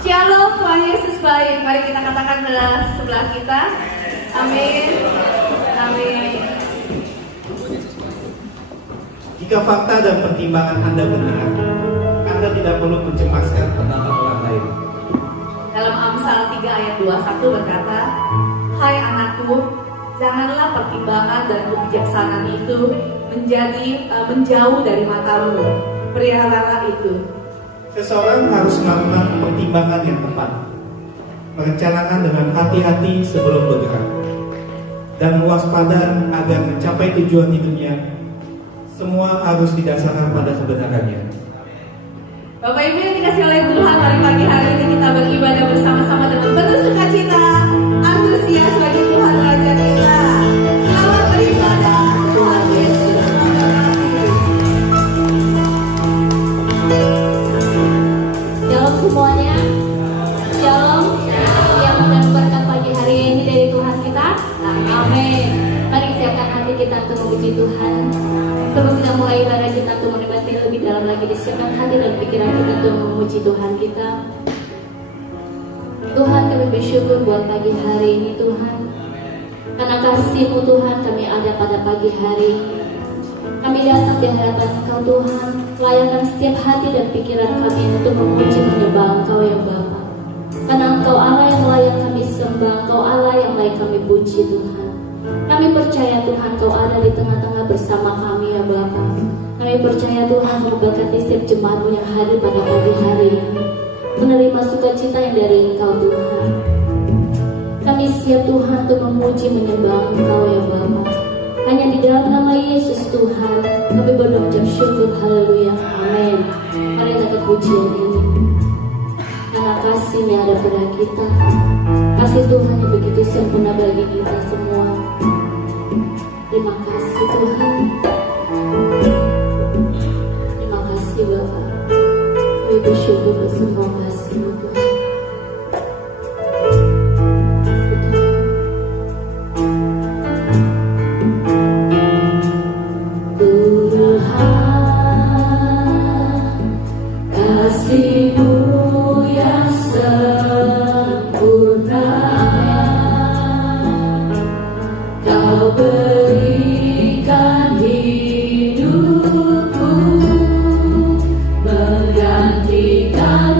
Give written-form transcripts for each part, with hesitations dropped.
Shalom, Tuhan Yesus baik. Mari kita katakan ke sebelah kita. Amin. Amin. Jika fakta dan pertimbangan Anda benar, Anda tidak perlu mencemaskan pendapat orang lain. Dalam Amsal 3 ayat 21 berkata, "Hai anakku, janganlah pertimbangan dan kebijaksanaan itu menjauh dari matamu. Peliharalah itu." Seseorang harus melakukan pertimbangan yang tepat, merencanakan dengan hati-hati sebelum bergerak, dan waspada agar mencapai tujuan hidupnya. Semua harus didasarkan pada kebenarannya. Bapak Ibu yang dikasihi oleh Tuhan, mari pagi hari ini kita beribadah bersama-sama dengan penuh sukacita, antusias bagi Tuhan Raja kita. Selamat beribadah, Tuhan Yesus memberkati. Shalom semuanya. Shalom. Yang mendengarkan pagi hari ini dari Tuhan kita. Amin. Mari siapkan hati kita untuk memuji Tuhan. Sebelum kita mulai ibadah kita untuk menikmati lebih dalam lagi, disiapkan hati dan pikiran kita untuk memuji Tuhan kita. Tuhan, kami bersyukur buat pagi hari ini Tuhan. Karena kasih-Mu Tuhan kami ada pada pagi hari ini. Kami datang di hadapan Engkau Tuhan, layakkan setiap hati dan pikiran kami untuk memuji menyembah Engkau ya Bapa. Karena Engkau Allah yang layak kami sembah, Engkau Allah yang layak kami puji Tuhan. Kami percaya Tuhan Kau ada di tengah-tengah bersama kami ya Bapa. Kami percaya Tuhan memberkati setiap jemaat-Mu yang hadir pada pagi hari ini, menerima sukacita yang dari Engkau Tuhan. Kami siap Tuhan untuk memuji menyembah Engkau ya Bapa. Hanya di dalam nama Yesus Tuhan kami berucap syukur, haleluya, amin. Mari kita pujian ini. Karena kasih-Nya ada pada kita, kasih Tuhan yang begitu sempurna bagi kita semua. Terima kasih Tuhan. Terima kasih Bapa. Kami bersyukur bersemua kasih-Mu Tuhan. Kasih-Mu yang sempurna Kau berikan hidupku, menggantikan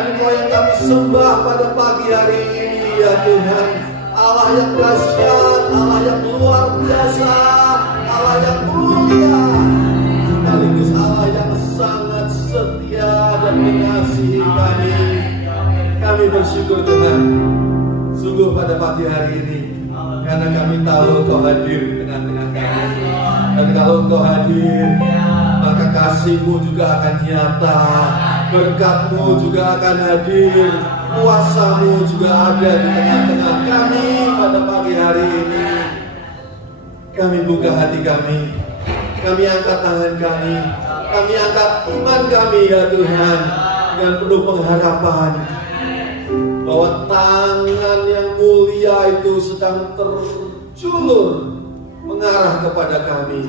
Dan Engkau yang kami sembah pada pagi hari ini ya Tuhan. Allah yang dahsyat, Allah yang luar biasa, Allah yang mulia, sekaligus Allah yang sangat setia dan mengasihi kami. Kami bersyukur Tuhan, sungguh pada pagi hari ini, karena kami tahu Engkau hadir di tengah-tengah kami. Dan kalau Engkau hadir, maka kasih-Mu juga akan nyata, berkat-Mu juga akan hadir, kuasa-Mu juga ada di tengah-tengah kami pada pagi hari ini. Kami buka hati kami angkat tangan kami angkat iman kami ya Tuhan, dengan penuh pengharapan bahwa tangan yang mulia itu sedang terjulur mengarah kepada kami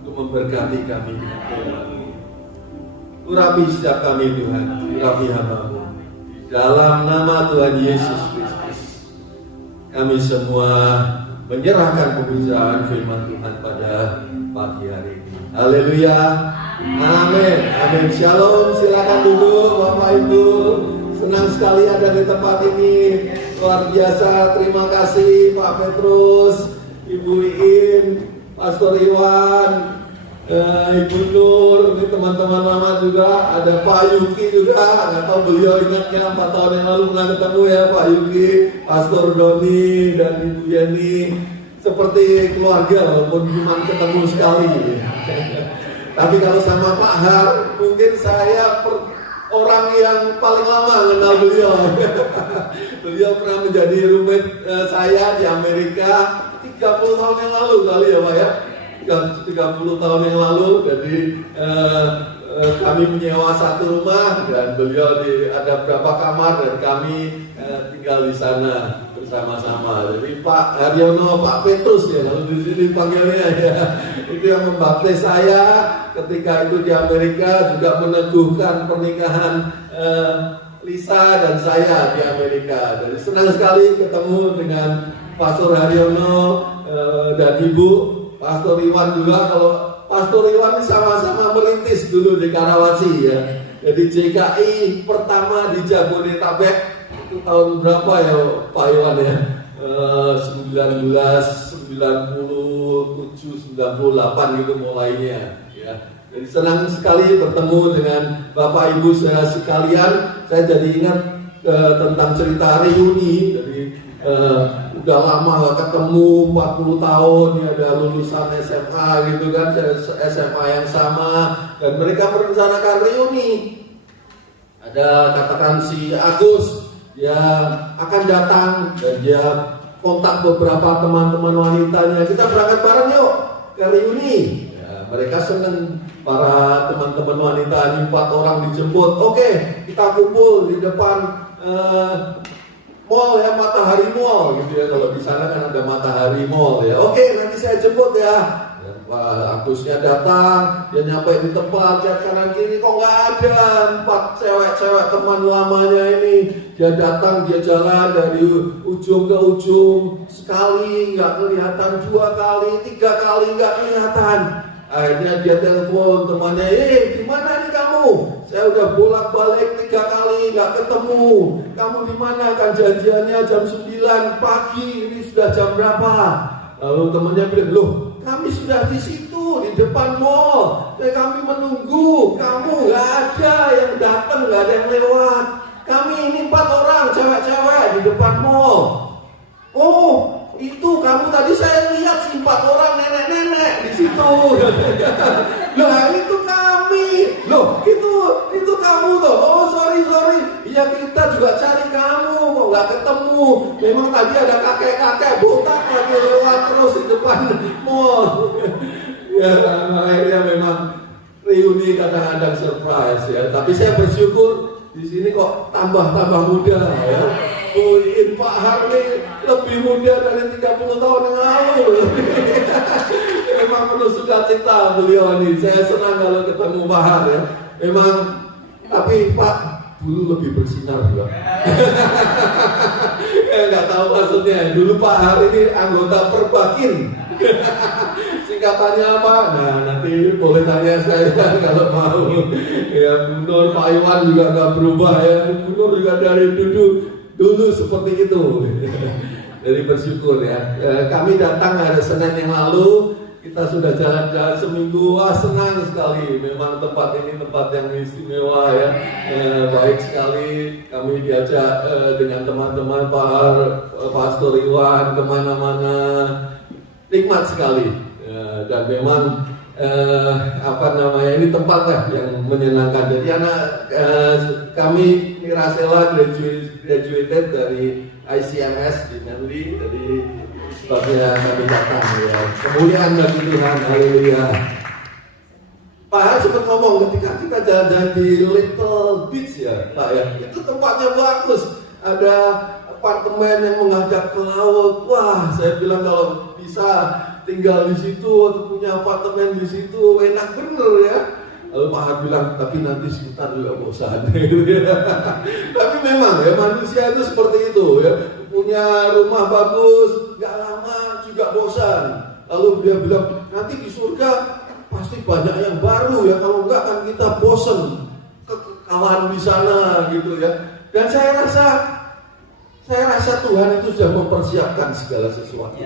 untuk memberkati kami. Urapi setiap kami Tuhan, urapi hamba-Mu. Dalam nama Tuhan Yesus Kristus, kami semua menyerahkan pembicaraan firman Tuhan pada pagi hari ini. Haleluya. Amin. Amin. Shalom. Silakan duduk Bapak Ibu. Senang sekali ada di tempat ini. Luar biasa. Terima kasih Pak Petrus, Ibu Iin, Pastor Iwan, Ibu Nur, ini teman-teman lama juga, ada Pak Yuki juga. Nggak tahu beliau ingatnya 4 tahun yang lalu pernah ketemu ya Pak Yuki, Pastor Doni dan Ibu Yani, seperti keluarga walaupun cuma ketemu sekali. Tapi kalau sama Pak Har, mungkin saya orang yang paling lama kenal beliau. Beliau pernah menjadi roommate saya di Amerika 30 tahun yang lalu kali ya Pak ya. 30 tahun yang lalu, jadi kami menyewa satu rumah dan beliau ada berapa kamar dan kami tinggal di sana bersama-sama. Jadi Pak Haryono, Pak Petrus ya kalau di sini panggilnya ya, itu yang membaptis saya ketika itu di Amerika, juga meneguhkan pernikahan Lisa dan saya di Amerika. Jadi senang sekali ketemu dengan Pastor Haryono dan Ibu Pastor Iwan juga. Kalau Pastor Iwan sama-sama merintis dulu di Karawaci ya. Jadi JKI pertama di Jabodetabek itu tahun berapa ya Pak Iwan ya? 1997, 98 gitu mulainya ya. Jadi senang sekali bertemu dengan Bapak Ibu saya sekalian. Saya jadi ingat tentang cerita reuni. Jadi udah lama gak ketemu, 40 tahun ya, ada lulusan SMA gitu kan, SMA yang sama, dan mereka merencanakan reuni. Ada katakan si Agus ya akan datang dan dia kontak beberapa teman-teman wanitanya, kita berangkat bareng yuk ke reuni ya. Mereka seneng, para teman-teman wanita ini 4 orang dijemput. Oke, kita kumpul di depan mall ya, Matahari Mall gitu ya, kalau di sana kan ada Matahari Mall ya. Oke, nanti saya jemput ya. Dan Pak Agusnya datang, dia nyampe di tempat, lihat kanan kiri kok nggak ada 4 cewek-cewek teman lamanya ini. Dia datang, dia jalan dari ujung ke ujung, sekali nggak kelihatan, 2 kali, 3 kali nggak kelihatan. Akhirnya dia telepon temannya, gimana nih kamu? Saya udah bolak-balik 3 kali nggak ketemu. Kamu di mana? Kan janjiannya jam 9 pagi. Ini sudah jam berapa? Lalu temannya bilang, loh, kami sudah di situ di depan mall. Dan kami menunggu. Kamu nggak ada yang datang, nggak ada yang lewat. Kami ini 4 orang cewek-cewek di depan mall. Oh, itu kamu tadi saya lihat sih 4 orang nenek-nenek di situ. Lah itu kami. Loh, itu kamu tuh. Oh, sorry. Iya, kita juga cari kamu, kok nggak ketemu. Memang tadi ada kakek-kakek botak lagi lewat terus di depan mall. Ya, akhirnya memang reuni kadang-kadang surprise ya. Tapi saya bersyukur di sini kok tambah muda ya. Buin Pak Harni lebih muda dari 30 tahun yang lalu. Memang penuh sukacita beliau ini. Saya senang kalau ketemu Pak Har ya. Memang, tapi Pak dulu lebih bersinar juga. Nggak tahu maksudnya. Dulu Pak Har ini anggota Perbakin. Singkatannya apa? Nah, nanti boleh tanya saya kalau mau. Ya, Gubernur Pak Iwan juga nggak berubah ya. Gubernur juga dari dulu seperti itu. Jadi bersyukur ya. Kami datang hari Senin yang lalu. Kita sudah jalan-jalan seminggu, wah senang sekali. Memang tempat ini tempat yang istimewa ya, baik sekali. Kami diajak dengan teman-teman Pastor Iwan kemana-mana, nikmat sekali. Dan memang ini tempat yang menyenangkan. Jadi anak kami Mirasela graduated dari ICMS di Menli, jadi sebabnya kami datang ya. Kemuliaan bagi Tuhan, haleluya. Pak Han sempat ngomong ketika kita jalan-jalan di Little Beach ya, Pak ya, itu tempatnya bagus. Ada apartemen yang menghadap ke laut. Wah, saya bilang kalau bisa tinggal di situ atau punya apartemen di situ, enak bener ya. Lalu Pak Han bilang, tapi nanti sebentar juga bosan. Tapi memang ya manusia itu seperti itu ya. Punya rumah bagus, gak lama juga bosan. Lalu dia bilang, nanti di surga pasti banyak yang baru ya. Kalau enggak kan kita bosan kekekalan di sana gitu ya. Dan saya rasa Tuhan itu sudah mempersiapkan segala sesuatu.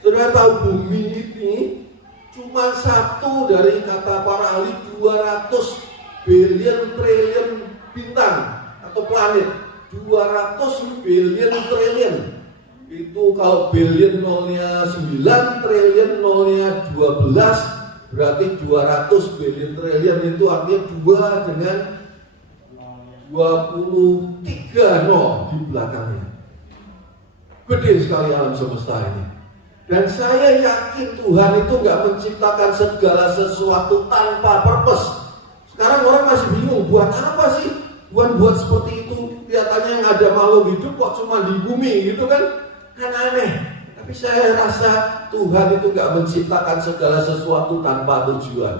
Sudah tahu bumi ini cuma satu dari kata para ahli 200 billion triliun bintang atau planet. 200 billion triliun. Itu kalau billion nolnya 9, triliun nolnya 12, berarti 200 billion triliun itu artinya 2 dengan 23 nol di belakangnya. Gede sekali alam semesta ini. Dan saya yakin Tuhan itu nggak menciptakan segala sesuatu tanpa purpose. Sekarang orang masih bingung, buat apa sih Tuhan buat seperti itu? Kelihatannya yang ada makhluk hidup kok cuma di bumi gitu kan? Kan aneh. Tapi saya rasa Tuhan itu nggak menciptakan segala sesuatu tanpa tujuan.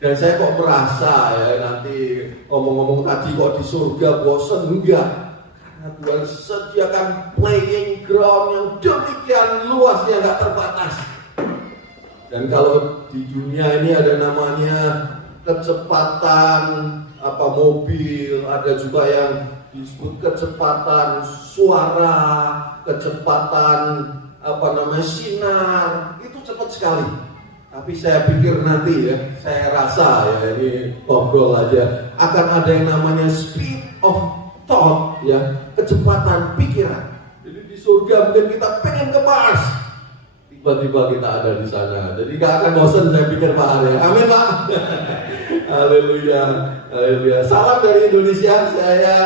Dan saya kok merasa ya nanti ngomong-ngomong tadi kok di surga bosan, enggak. Karena Tuhan sediakan playing ground yang demikian luasnya nggak terbatas. Dan kalau di dunia ini ada namanya kecepatan mobil, ada juga yang disebut kecepatan suara, kecepatan sinar, itu cepat sekali. Tapi saya pikir nanti ya, saya rasa ya ini ngobrol aja, akan ada yang namanya speed of thought ya, kecepatan pikiran. Jadi di surga mungkin kita pengen ke Mars, tiba-tiba kita ada di sana. Jadi gak akan bosan saya pikir Pak Arya. Amin Pak. Haleluya, haleluya. Salam dari Indonesia. Saya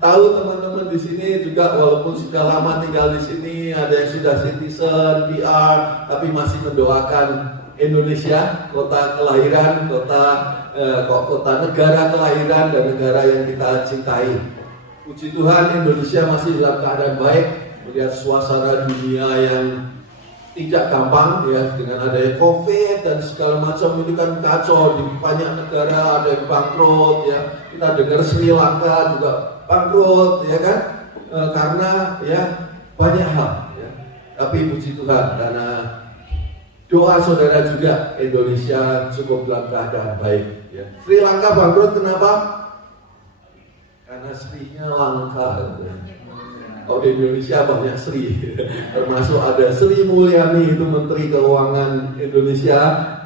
tahu teman-teman di sini juga walaupun sudah lama tinggal di sini, ada yang sudah citizen, PR, tapi masih mendoakan Indonesia, kota kelahiran, kota negara kelahiran dan negara yang kita cintai. Puji Tuhan Indonesia masih dalam keadaan baik, melihat suasana dunia yang tidak gampang ya, dengan adanya COVID dan segala macam ini kan kacau di banyak negara, ada yang bangkrut ya. Kita dengar Sri Lanka juga bangkrut ya kan, karena ya banyak hal ya. Tapi puji Tuhan karena doa saudara juga Indonesia cukup dalam keadaan baik ya. Sri Lanka bangkrut kenapa? Karena Sri-nya langka. Kalau di Indonesia banyak Sri, termasuk ada Sri Mulyani, itu Menteri Keuangan Indonesia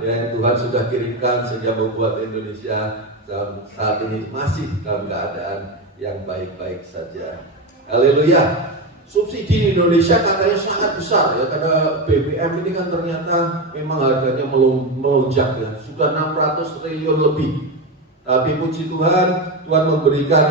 yang Tuhan sudah kirimkan sehingga membuat Indonesia saat ini masih dalam keadaan yang baik-baik saja. Haleluya. Subsidi di Indonesia katanya sangat besar ya, karena BBM ini kan ternyata memang harganya melonjak ya, sudah 600 triliun lebih. Tapi puji Tuhan, Tuhan memberikan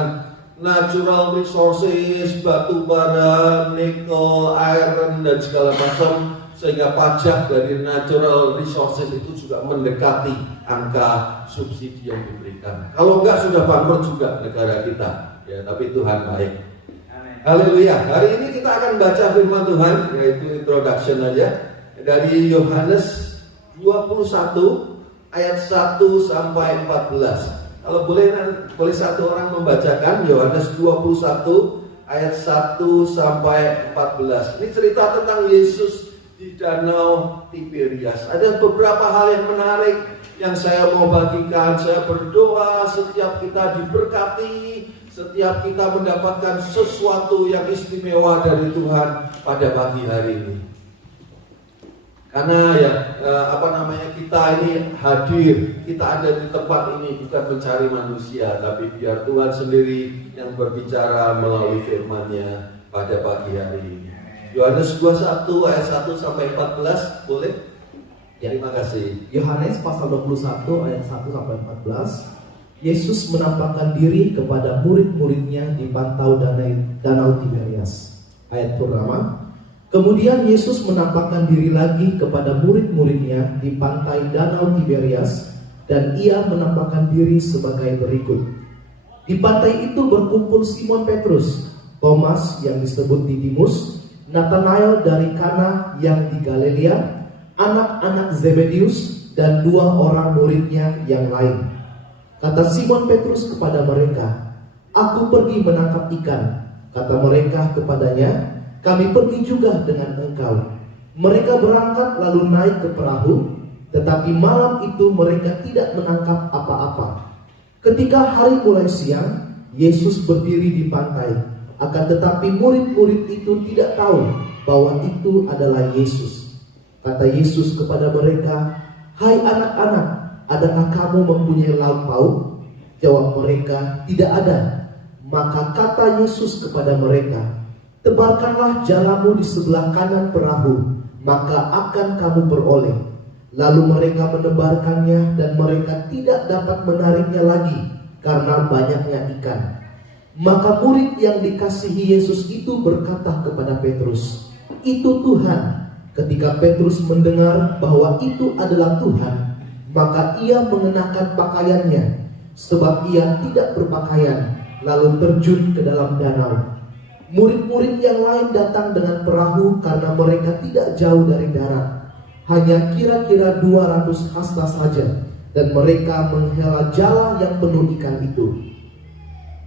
natural resources, batu bara, nikel, iron dan segala macam, sehingga pajak dari natural resources itu juga mendekati angka subsidi yang diberikan. Kalau enggak sudah bangkrut juga negara kita ya, tapi Tuhan baik. Haleluya. Hari ini kita akan baca firman Tuhan, yaitu introduction aja, dari Yohanes 21 ayat 1 sampai 14. Kalau boleh satu orang membacakan Yohanes 21 ayat 1 sampai 14. Ini cerita tentang Yesus di Danau Tiberias. Ada beberapa hal yang menarik yang saya mau bagikan. Saya berdoa setiap kita diberkati, setiap kita mendapatkan sesuatu yang istimewa dari Tuhan pada pagi hari ini. Karena kita ini hadir, kita ada di tempat ini bukan mencari manusia, tapi biar Tuhan sendiri yang berbicara melalui firman-Nya pada pagi hari ini. Yohanes 21 ayat 1 sampai 14, boleh? Terima kasih. Yohanes pasal 21 ayat 1 sampai 14. Yesus menampakkan diri kepada murid-muridnya di pantau Danau Tiberias. Ayat pertama. Kemudian Yesus menampakkan diri lagi kepada murid-muridnya di pantai Danau Tiberias, dan ia menampakkan diri sebagai berikut. Di pantai itu berkumpul Simon Petrus, Thomas yang disebut Didimus, Nathanael dari Kana yang di Galilea, anak-anak Zebedius, dan 2 orang muridnya yang lain. Kata Simon Petrus kepada mereka, "Aku pergi menangkap ikan." Kata mereka kepadanya, "Kami pergi juga dengan engkau." Mereka berangkat lalu naik ke perahu, tetapi malam itu mereka tidak menangkap apa-apa. Ketika hari mulai siang, Yesus berdiri di pantai. Akan tetapi murid-murid itu tidak tahu bahwa itu adalah Yesus. Kata Yesus kepada mereka, "Hai anak-anak, adakah kamu mempunyai lauk pauk?" Jawab mereka, "Tidak ada." Maka kata Yesus kepada mereka, "Tebarkanlah jalamu di sebelah kanan perahu, maka akan kamu peroleh." Lalu mereka menebarkannya, dan mereka tidak dapat menariknya lagi karena banyaknya ikan. Maka murid yang dikasihi Yesus itu berkata kepada Petrus, "Itu Tuhan." Ketika Petrus mendengar bahwa itu adalah Tuhan, maka ia mengenakan pakaiannya, sebab ia tidak berpakaian, lalu terjun ke dalam danau. Murid-murid yang lain datang dengan perahu karena mereka tidak jauh dari darat, hanya kira-kira 200 hasta saja, dan mereka menghela jala yang penuh ikan itu.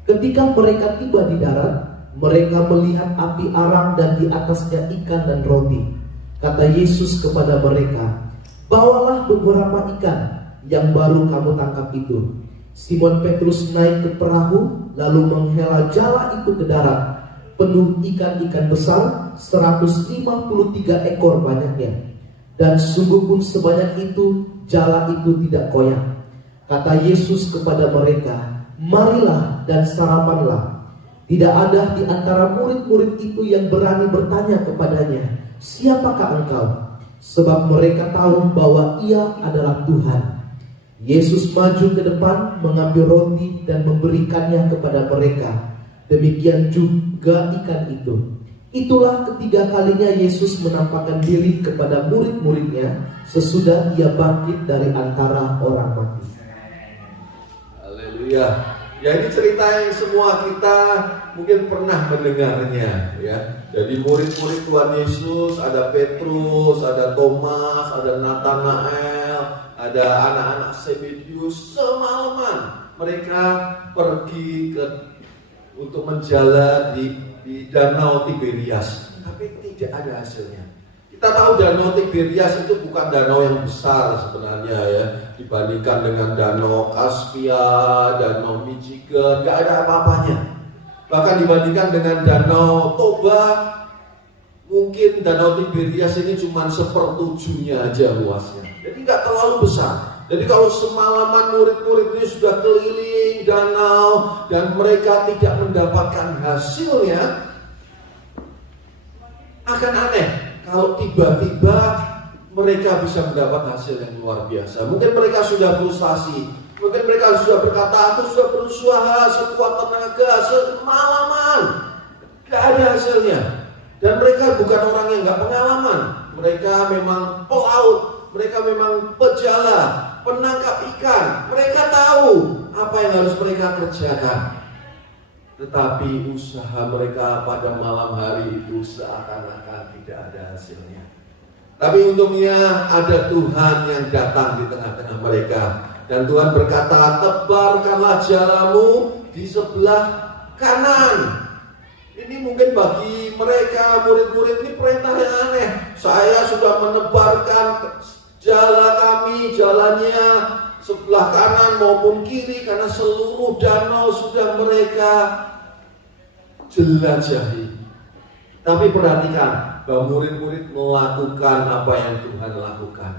Ketika mereka tiba di darat, mereka melihat api arang dan di atasnya ikan dan roti. Kata Yesus kepada mereka, "Bawalah beberapa ikan yang baru kamu tangkap itu." Simon Petrus naik ke perahu, lalu menghela jala itu ke darat, penuh ikan-ikan besar, 153 ekor banyaknya. Dan sungguh pun sebanyak itu, jala itu tidak koyak. Kata Yesus kepada mereka, "Marilah dan sarapanlah." Tidak ada di antara murid-murid itu yang berani bertanya kepadanya, "Siapakah engkau?" Sebab mereka tahu bahwa ia adalah Tuhan. Yesus maju ke depan, mengambil roti dan memberikannya kepada mereka. Demikian juga ikan itu. Itulah ketiga kalinya Yesus menampakkan diri kepada murid-muridnya sesudah ia bangkit dari antara orang mati. Haleluya. Ya, ini cerita yang semua kita mungkin pernah mendengarnya, ya. Jadi murid-murid Tuhan Yesus, ada Petrus, ada Thomas, ada Nathanael, ada anak-anak Zebedius. Semalaman mereka pergi untuk menjala di Danau Tiberias, tapi tidak ada hasilnya. Kita tahu Danau Tiberias itu bukan danau yang besar sebenarnya, ya, dibandingkan dengan Danau Kaspia, Danau Michigan, nggak ada apa-apanya. Bahkan dibandingkan dengan Danau Toba, mungkin Danau Tiberias ini cuma 1/7 aja luasnya. Jadi nggak terlalu besar. Jadi kalau semalaman murid-murid ini sudah keliling danau dan mereka tidak mendapatkan hasilnya, akan aneh kalau tiba-tiba mereka bisa mendapat hasil yang luar biasa. Mungkin mereka sudah frustasi, mungkin mereka sudah berkata, "Aku sudah berusaha sekuat tenaga semalaman, gak ada hasilnya." Dan mereka bukan orang yang gak pengalaman, mereka memang pelaut, mereka memang pejala, penangkap ikan. Mereka tahu apa yang harus mereka kerjakan. Tetapi usaha mereka pada malam hari itu seakan-akan tidak ada hasilnya. Tapi untungnya ada Tuhan yang datang di tengah-tengah mereka. Dan Tuhan berkata, "Tebarkanlah jalamu di sebelah kanan." Ini Ini mungkin bagi mereka murid-murid ini perintah yang aneh. Saya sudah menebarkan jala kami, jalannya sebelah kanan maupun kiri, karena seluruh danau sudah mereka jelajahi. Tapi perhatikan bahwa murid-murid melakukan apa yang Tuhan lakukan,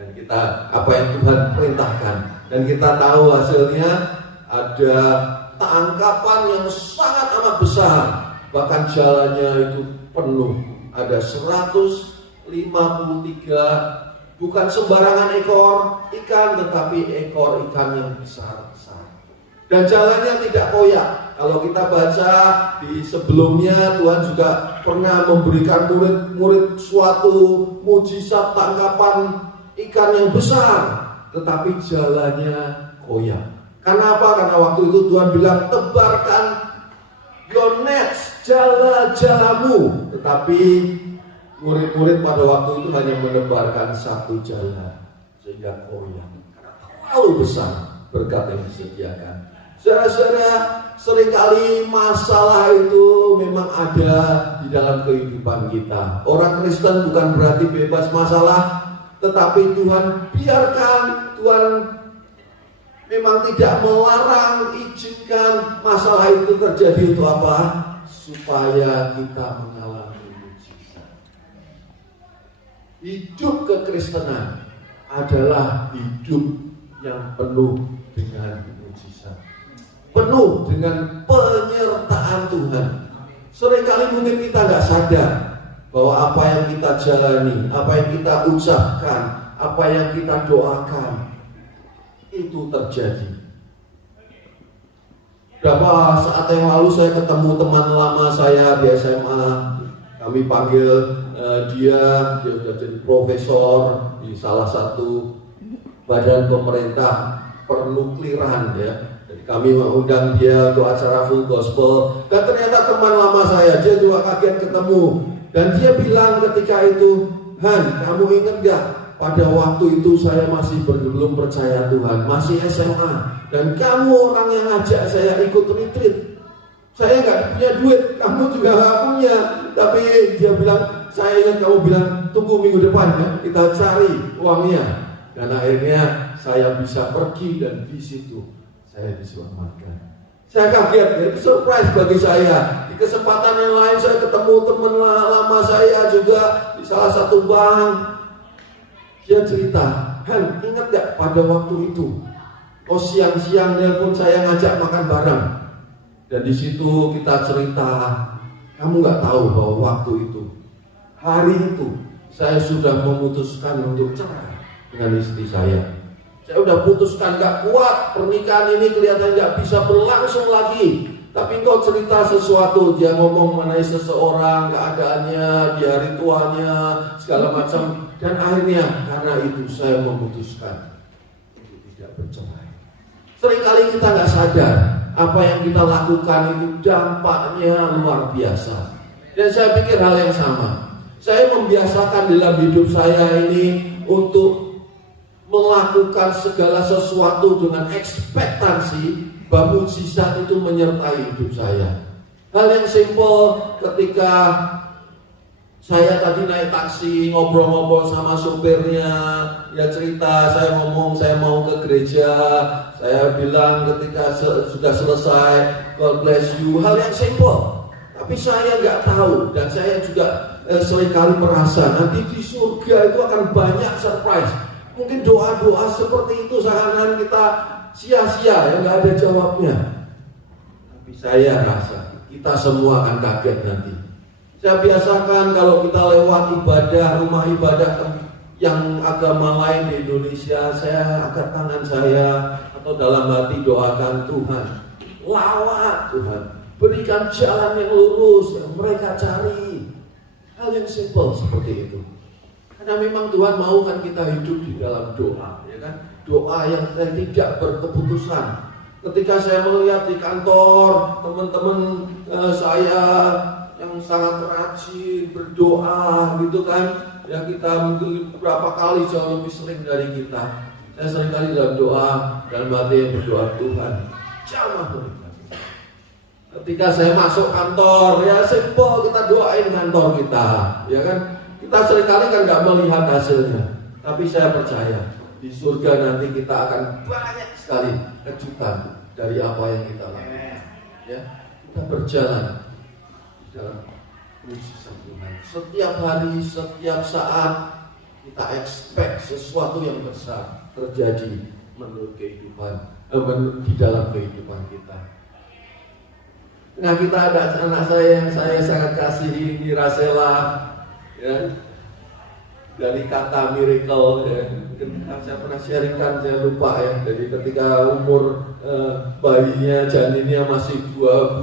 dan kita apa yang Tuhan perintahkan, dan kita tahu hasilnya ada tangkapan yang sangat amat besar. Bahkan jalannya itu penuh, ada 153, bukan sembarangan ekor ikan, tetapi ekor ikan yang besar-besar. Dan jalannya tidak koyak. Kalau kita baca di sebelumnya, Tuhan juga pernah memberikan murid-murid suatu mujizat tangkapan ikan yang besar, tetapi jalannya koyak. Karena apa? Karena waktu itu Tuhan bilang, tebarkan your nets, jala-jalamu. Tetapi murid-murid pada waktu itu hanya menebarkan satu jala, sehingga koyak. Karena terlalu besar berkat yang disediakan. Saudara-saudara, seringkali masalah itu memang ada di dalam kehidupan kita. Orang Kristen bukan berarti bebas masalah, tetapi Tuhan biarkan, Tuhan memang tidak melarang, izinkan masalah itu terjadi untuk apa? Supaya kita mengalami mujizat. Hidup kekristenan adalah hidup yang penuh dengan mujizat, penuh dengan penyertaan Tuhan. Seringkali mungkin kita nggak sadar bahwa apa yang kita jalani, apa yang kita ucapkan, apa yang kita doakan itu terjadi. Beberapa saat yang lalu saya ketemu teman lama saya di SMA. Kami panggil dia sudah jadi profesor di salah satu badan pemerintah pernukliran ya. Jadi kami mengundang dia untuk acara full gospel. Dan ternyata teman lama saya, dia juga kaget ketemu. Dan dia bilang ketika itu, Han, kamu ingat gak? Pada waktu itu saya masih belum percaya Tuhan, masih SMA, dan kamu orang yang ngajak saya ikut retreat. Saya nggak punya duit, kamu juga nggak punya. Tapi dia bilang, saya ingat kamu bilang tunggu minggu depan ya, kita cari uangnya. Dan akhirnya saya bisa pergi, dan di situ saya diselamatkan. Saya kaget, itu surprise bagi saya. Di kesempatan yang lain saya ketemu teman lama saya juga di salah satu bank. Dia cerita, Han, ingat gak pada waktu itu? Oh, siang-siang nelpon saya ngajak makan bareng. Dan di situ kita cerita, kamu gak tahu bahwa waktu itu, hari itu, saya sudah memutuskan untuk cerai dengan istri saya. Saya udah putuskan gak kuat, pernikahan ini kelihatan gak bisa berlangsung lagi. Tapi engkau cerita sesuatu, dia ngomong mengenai seseorang, keadaannya, di hari tuanya, segala macam. Dan akhirnya karena itu saya memutuskan untuk tidak bercerai. Seringkali kita nggak sadar apa yang kita lakukan itu dampaknya luar biasa. Dan saya pikir hal yang sama. Saya membiasakan dalam hidup saya ini untuk melakukan segala sesuatu dengan ekspektasi bahwa mujizat itu menyertai hidup saya. Hal yang simpel, ketika saya tadi naik taksi, ngobrol-ngobrol sama supirnya, dia cerita, saya ngomong saya mau ke gereja, saya bilang ketika sudah selesai, God bless you. Hal yang simpel, tapi saya nggak tahu, dan saya juga seringkali merasa nanti di surga itu akan banyak surprise. Mungkin doa-doa seperti itu seakan-akan kita sia-sia, ya nggak ada jawabnya. Tapi saya rasa kita semua akan kaget nanti. Saya biasakan kalau kita lewat ibadah, rumah ibadah yang agama lain di Indonesia, saya angkat tangan saya atau dalam hati doakan, Tuhan, lawat Tuhan, berikan jalan yang lurus yang mereka cari. Hal yang simpel seperti itu. Karena memang Tuhan mau kan kita hidup di dalam doa, ya kan? Doa yang tidak berkeputusan. Ketika saya melihat di kantor teman-teman saya yang sangat rajin berdoa gitu kan, ya kita mungkin beberapa kali jauh lebih sering dari kita. Saya sering kali dalam doa, dalam hati berdoa, Tuhan jamah mereka. Ketika saya masuk kantor, ya simple, kita doain kantor kita, ya kan? Kita seringkali kan nggak melihat hasilnya, tapi saya percaya di surga nanti kita akan banyak sekali kejutan dari apa yang kita lakukan. Ya, kita berjalan dalam mujizat Tuhan. Setiap hari, setiap saat kita expect sesuatu yang besar terjadi menurut kehidupan, di dalam kehidupan kita. Nah, kita ada anak saya yang saya sangat kasihi, Mirasela, ya, dari kata miracle, ya. Saya pernah sharingkan, saya lupa ya. Jadi ketika umur bayinya, janinnya masih 2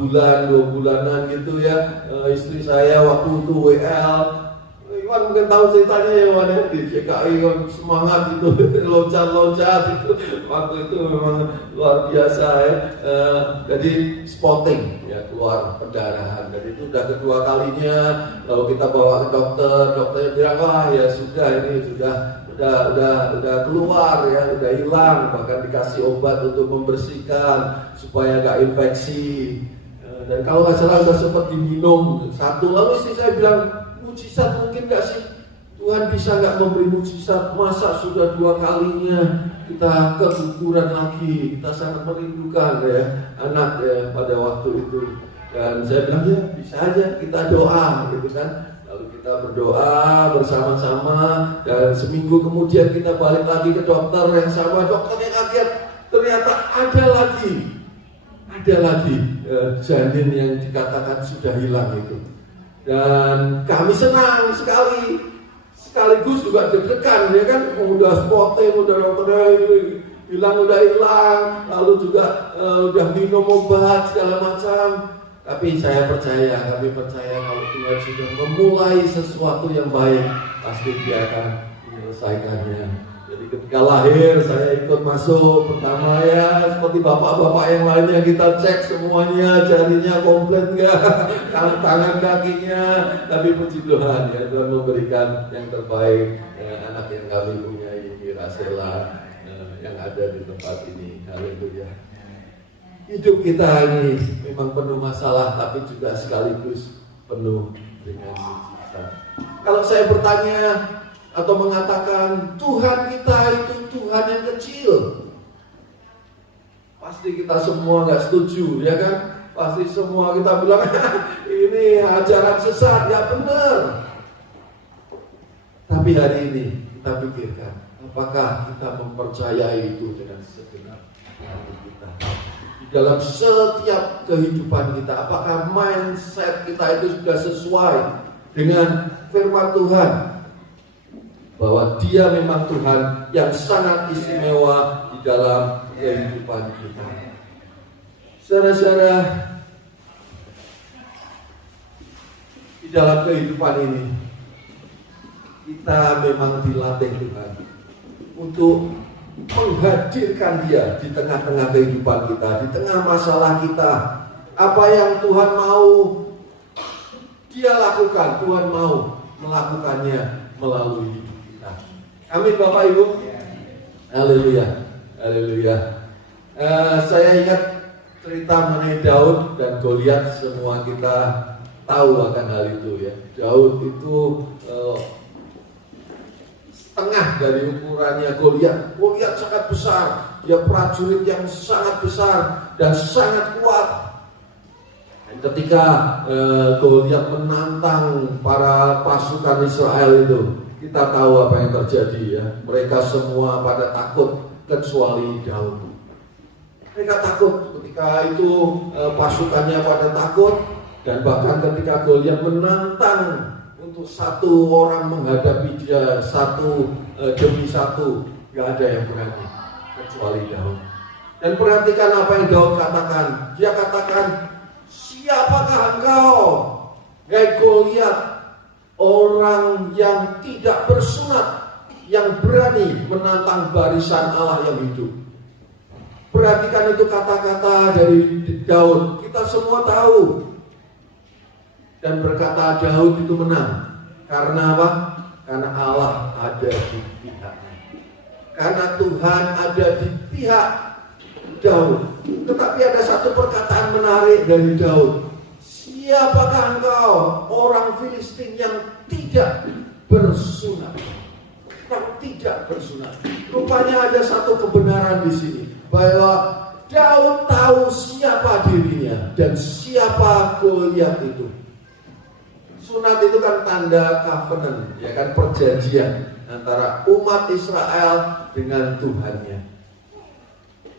bulanan gitu ya, istri saya waktu itu WL, Iwan mungkin tahu ceritanya ya, Wan, di CKI kan semangat itu, loncat-loncat itu, waktu itu memang luar biasa ya. Jadi spotting ya, keluar pendarahan. Jadi itu udah kedua kalinya, lalu kita bawa ke dokter, dokternya bilang wah ya sudah, ini udah keluar ya, udah hilang, bahkan dikasih obat untuk membersihkan supaya nggak infeksi. Dan kalau nggak salah udah sempat diminum satu, lalu istri saya bilang, mujizat mungkin gak sih? Tuhan bisa gak memberi mujizat? Masa sudah 2 kalinya kita keguguran lagi? Kita sangat merindukan ya anak ya pada waktu itu. Dan saya bilang ya bisa aja, kita doa gitu kan. Lalu kita berdoa bersama-sama, dan seminggu kemudian kita balik lagi ke dokter yang sama. Dokternya kaget, ternyata ada lagi janin yang dikatakan sudah hilang itu. Dan kami senang sekali, sekaligus juga deg-degan ya kan, udah spotting, udah dokternya bilang udah hilang, lalu juga udah minum obat segala macam. Tapi kami percaya kalau Tuhan sudah memulai sesuatu yang baik, pasti Dia akan menyelesaikannya. Jadi ketika lahir saya ikut masuk pertama ya, seperti bapak-bapak yang lainnya kita cek semuanya, jarinya komplit enggak, tangan kakinya. Tapi puji Tuhan ya, Tuhan memberikan yang terbaik dengan anak yang kami punyai, Mirasela, yang ada di tempat ini. Haleluya. Hidup kita ini memang penuh masalah, tapi juga sekaligus penuh dengan mujizat. Kalau saya bertanya atau mengatakan Tuhan kita itu Tuhan yang kecil, pasti kita semua nggak setuju ya kan? Pasti semua kita bilang ini ajaran sesat, ya benar. Tapi hari ini kita pikirkan, apakah kita mempercayai itu dengan segenap hati kita? Di dalam setiap kehidupan kita, apakah mindset kita itu sudah sesuai dengan firman Tuhan, bahwa Dia memang Tuhan yang sangat istimewa di dalam kehidupan kita. Saudara-saudara, di dalam kehidupan ini kita memang dilatih Tuhan untuk menghadirkan Dia di tengah-tengah kehidupan kita, di tengah masalah kita. Apa yang Tuhan mau Dia lakukan, Tuhan mau melakukannya melalui hidup kita. Amin Bapak Ibu. Haleluya. Haleluya. Saya ingat cerita mengenai Daud dan Goliat, semua kita tahu akan hal itu ya. Daud itu setengah dari ukurannya Goliat. Goliat sangat besar, dia prajurit yang sangat besar dan sangat kuat. Dan ketika Goliat menantang para pasukan Israel itu, kita tahu apa yang terjadi ya. Mereka semua pada takut kecuali Daud. Mereka takut ketika itu, pasukannya pada takut, dan bahkan ketika Goliat menantang untuk satu orang menghadapi dia satu demi satu, gak ada yang berani kecuali Daud. Dan perhatikan apa yang Daud katakan. Dia katakan, siapakah engkau, hai Goliat, orang yang tidak bersunat, yang berani menantang barisan Allah yang hidup. Perhatikan itu kata-kata dari Daud. Kita semua tahu. Dan berkata Daud itu menang. Karena apa? Karena Allah ada di pihaknya. Karena Tuhan ada di pihak Daud. Tetapi ada satu perkataan menarik dari Daud. Siapakah engkau, orang Filistin yang tidak bersunat? Yang tidak bersunat. Rupanya ada satu kebenaran di sini, bahwa Daud tahu siapa dirinya dan siapa Goliat itu. Sunat itu kan tanda covenant, ya kan, perjanjian antara umat Israel dengan Tuhannya.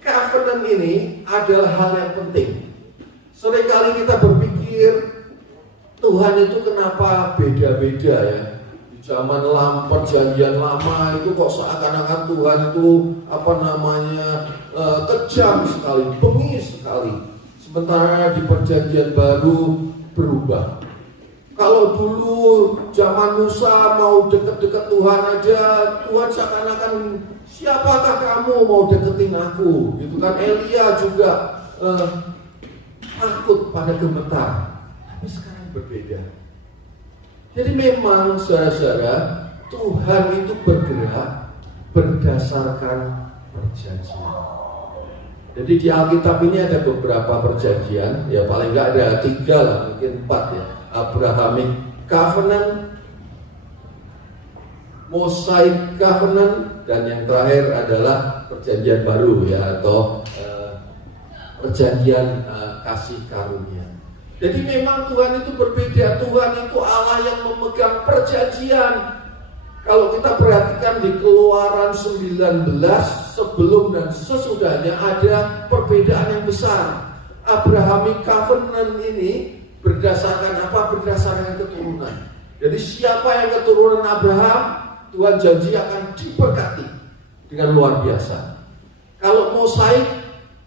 Covenant ini adalah hal yang penting. Seringkali kita berpikir Tuhan itu kenapa beda-beda ya. Di zaman perjanjian lama itu kok seakan-akan Tuhan itu kejam sekali, bengis sekali. Sementara di perjanjian baru berubah. Kalau dulu zaman Musa mau deket-deket Tuhan aja, Tuhan seakan-akan siapakah kamu mau deketin aku? Gitu kan. Elia juga takut pada gemetar. Tapi sekarang berbeda. Jadi memang saudara-saudara, Tuhan itu bergerak berdasarkan perjanjian. Jadi di Alkitab ini ada beberapa perjanjian, ya paling nggak ada 3 lah, mungkin 4 ya. Abrahamic Covenant, Mosaic Covenant, dan yang terakhir adalah perjanjian baru ya, atau perjanjian kasih karunia. Jadi memang Tuhan itu berbeda. Tuhan itu Allah yang memegang perjanjian. Kalau kita perhatikan di Keluaran 19, sebelum dan sesudahnya ada perbedaan yang besar. Abrahamic Covenant ini berdasarkan apa? Berdasarkan keturunan. Jadi siapa yang keturunan Abraham, Tuhan janji akan diberkati dengan luar biasa. Kalau Mosaic,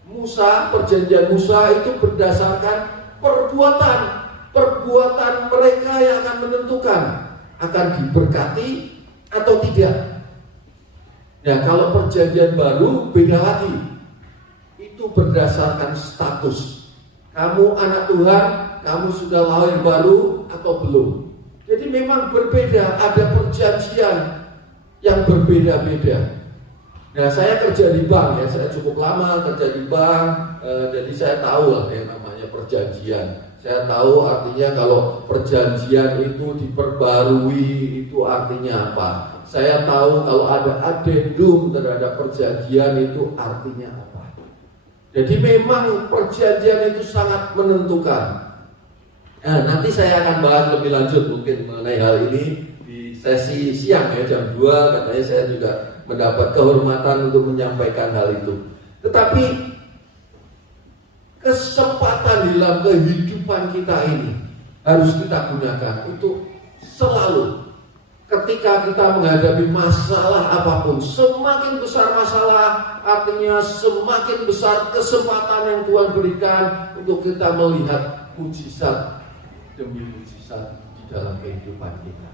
Musa, perjanjian Musa itu berdasarkan perbuatan mereka yang akan menentukan akan diberkati atau tidak. Nah, kalau perjanjian baru beda lagi. Itu berdasarkan status. Kamu anak Tuhan, kamu sudah lahir baru atau belum. Jadi memang berbeda, ada perjanjian yang berbeda-beda. Nah, saya kerja di bank ya, saya cukup lama kerja di bank, jadi saya tahu lah yang namanya perjanjian. Saya tahu artinya kalau perjanjian itu diperbarui itu artinya apa. Saya tahu kalau ada addendum terhadap perjanjian itu artinya apa. Jadi memang perjanjian itu sangat menentukan. Nah, nanti saya akan bahas lebih lanjut mungkin mengenai hal ini di sesi siang ya, jam 2 katanya saya juga mendapat kehormatan untuk menyampaikan hal itu. Tetapi kesempatan dalam kehidupan kita ini harus kita gunakan untuk selalu ketika kita menghadapi masalah apapun, semakin besar masalah artinya semakin besar kesempatan yang Tuhan berikan untuk kita melihat mujizat demi mujizat di dalam kehidupan kita.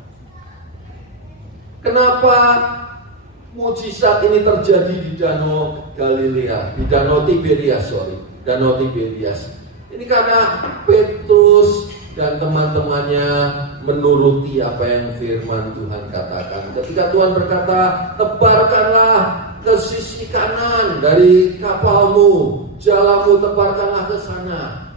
Kenapa mujizat ini terjadi di Danau Galilea, di Danau Tiberias, Ini karena Petrus dan teman-temannya menuruti apa yang firman Tuhan katakan. Ketika Tuhan berkata, tebarkanlah ke sisi kanan dari kapalmu, jalamu tebarkanlah ke sana.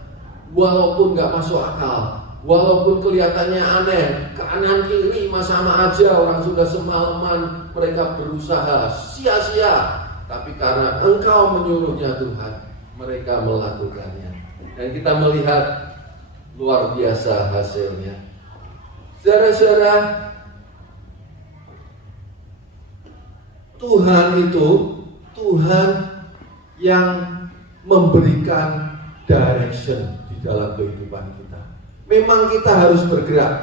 Walaupun gak masuk akal, walaupun kelihatannya aneh, kanan kiri sama aja, orang sudah semalaman mereka berusaha sia-sia. Tapi karena Engkau menyuruhnya Tuhan, mereka melakukannya. Dan kita melihat luar biasa hasilnya. Saudara-saudara, Tuhan itu Tuhan yang memberikan direction di dalam kehidupan kita. Memang kita harus bergerak,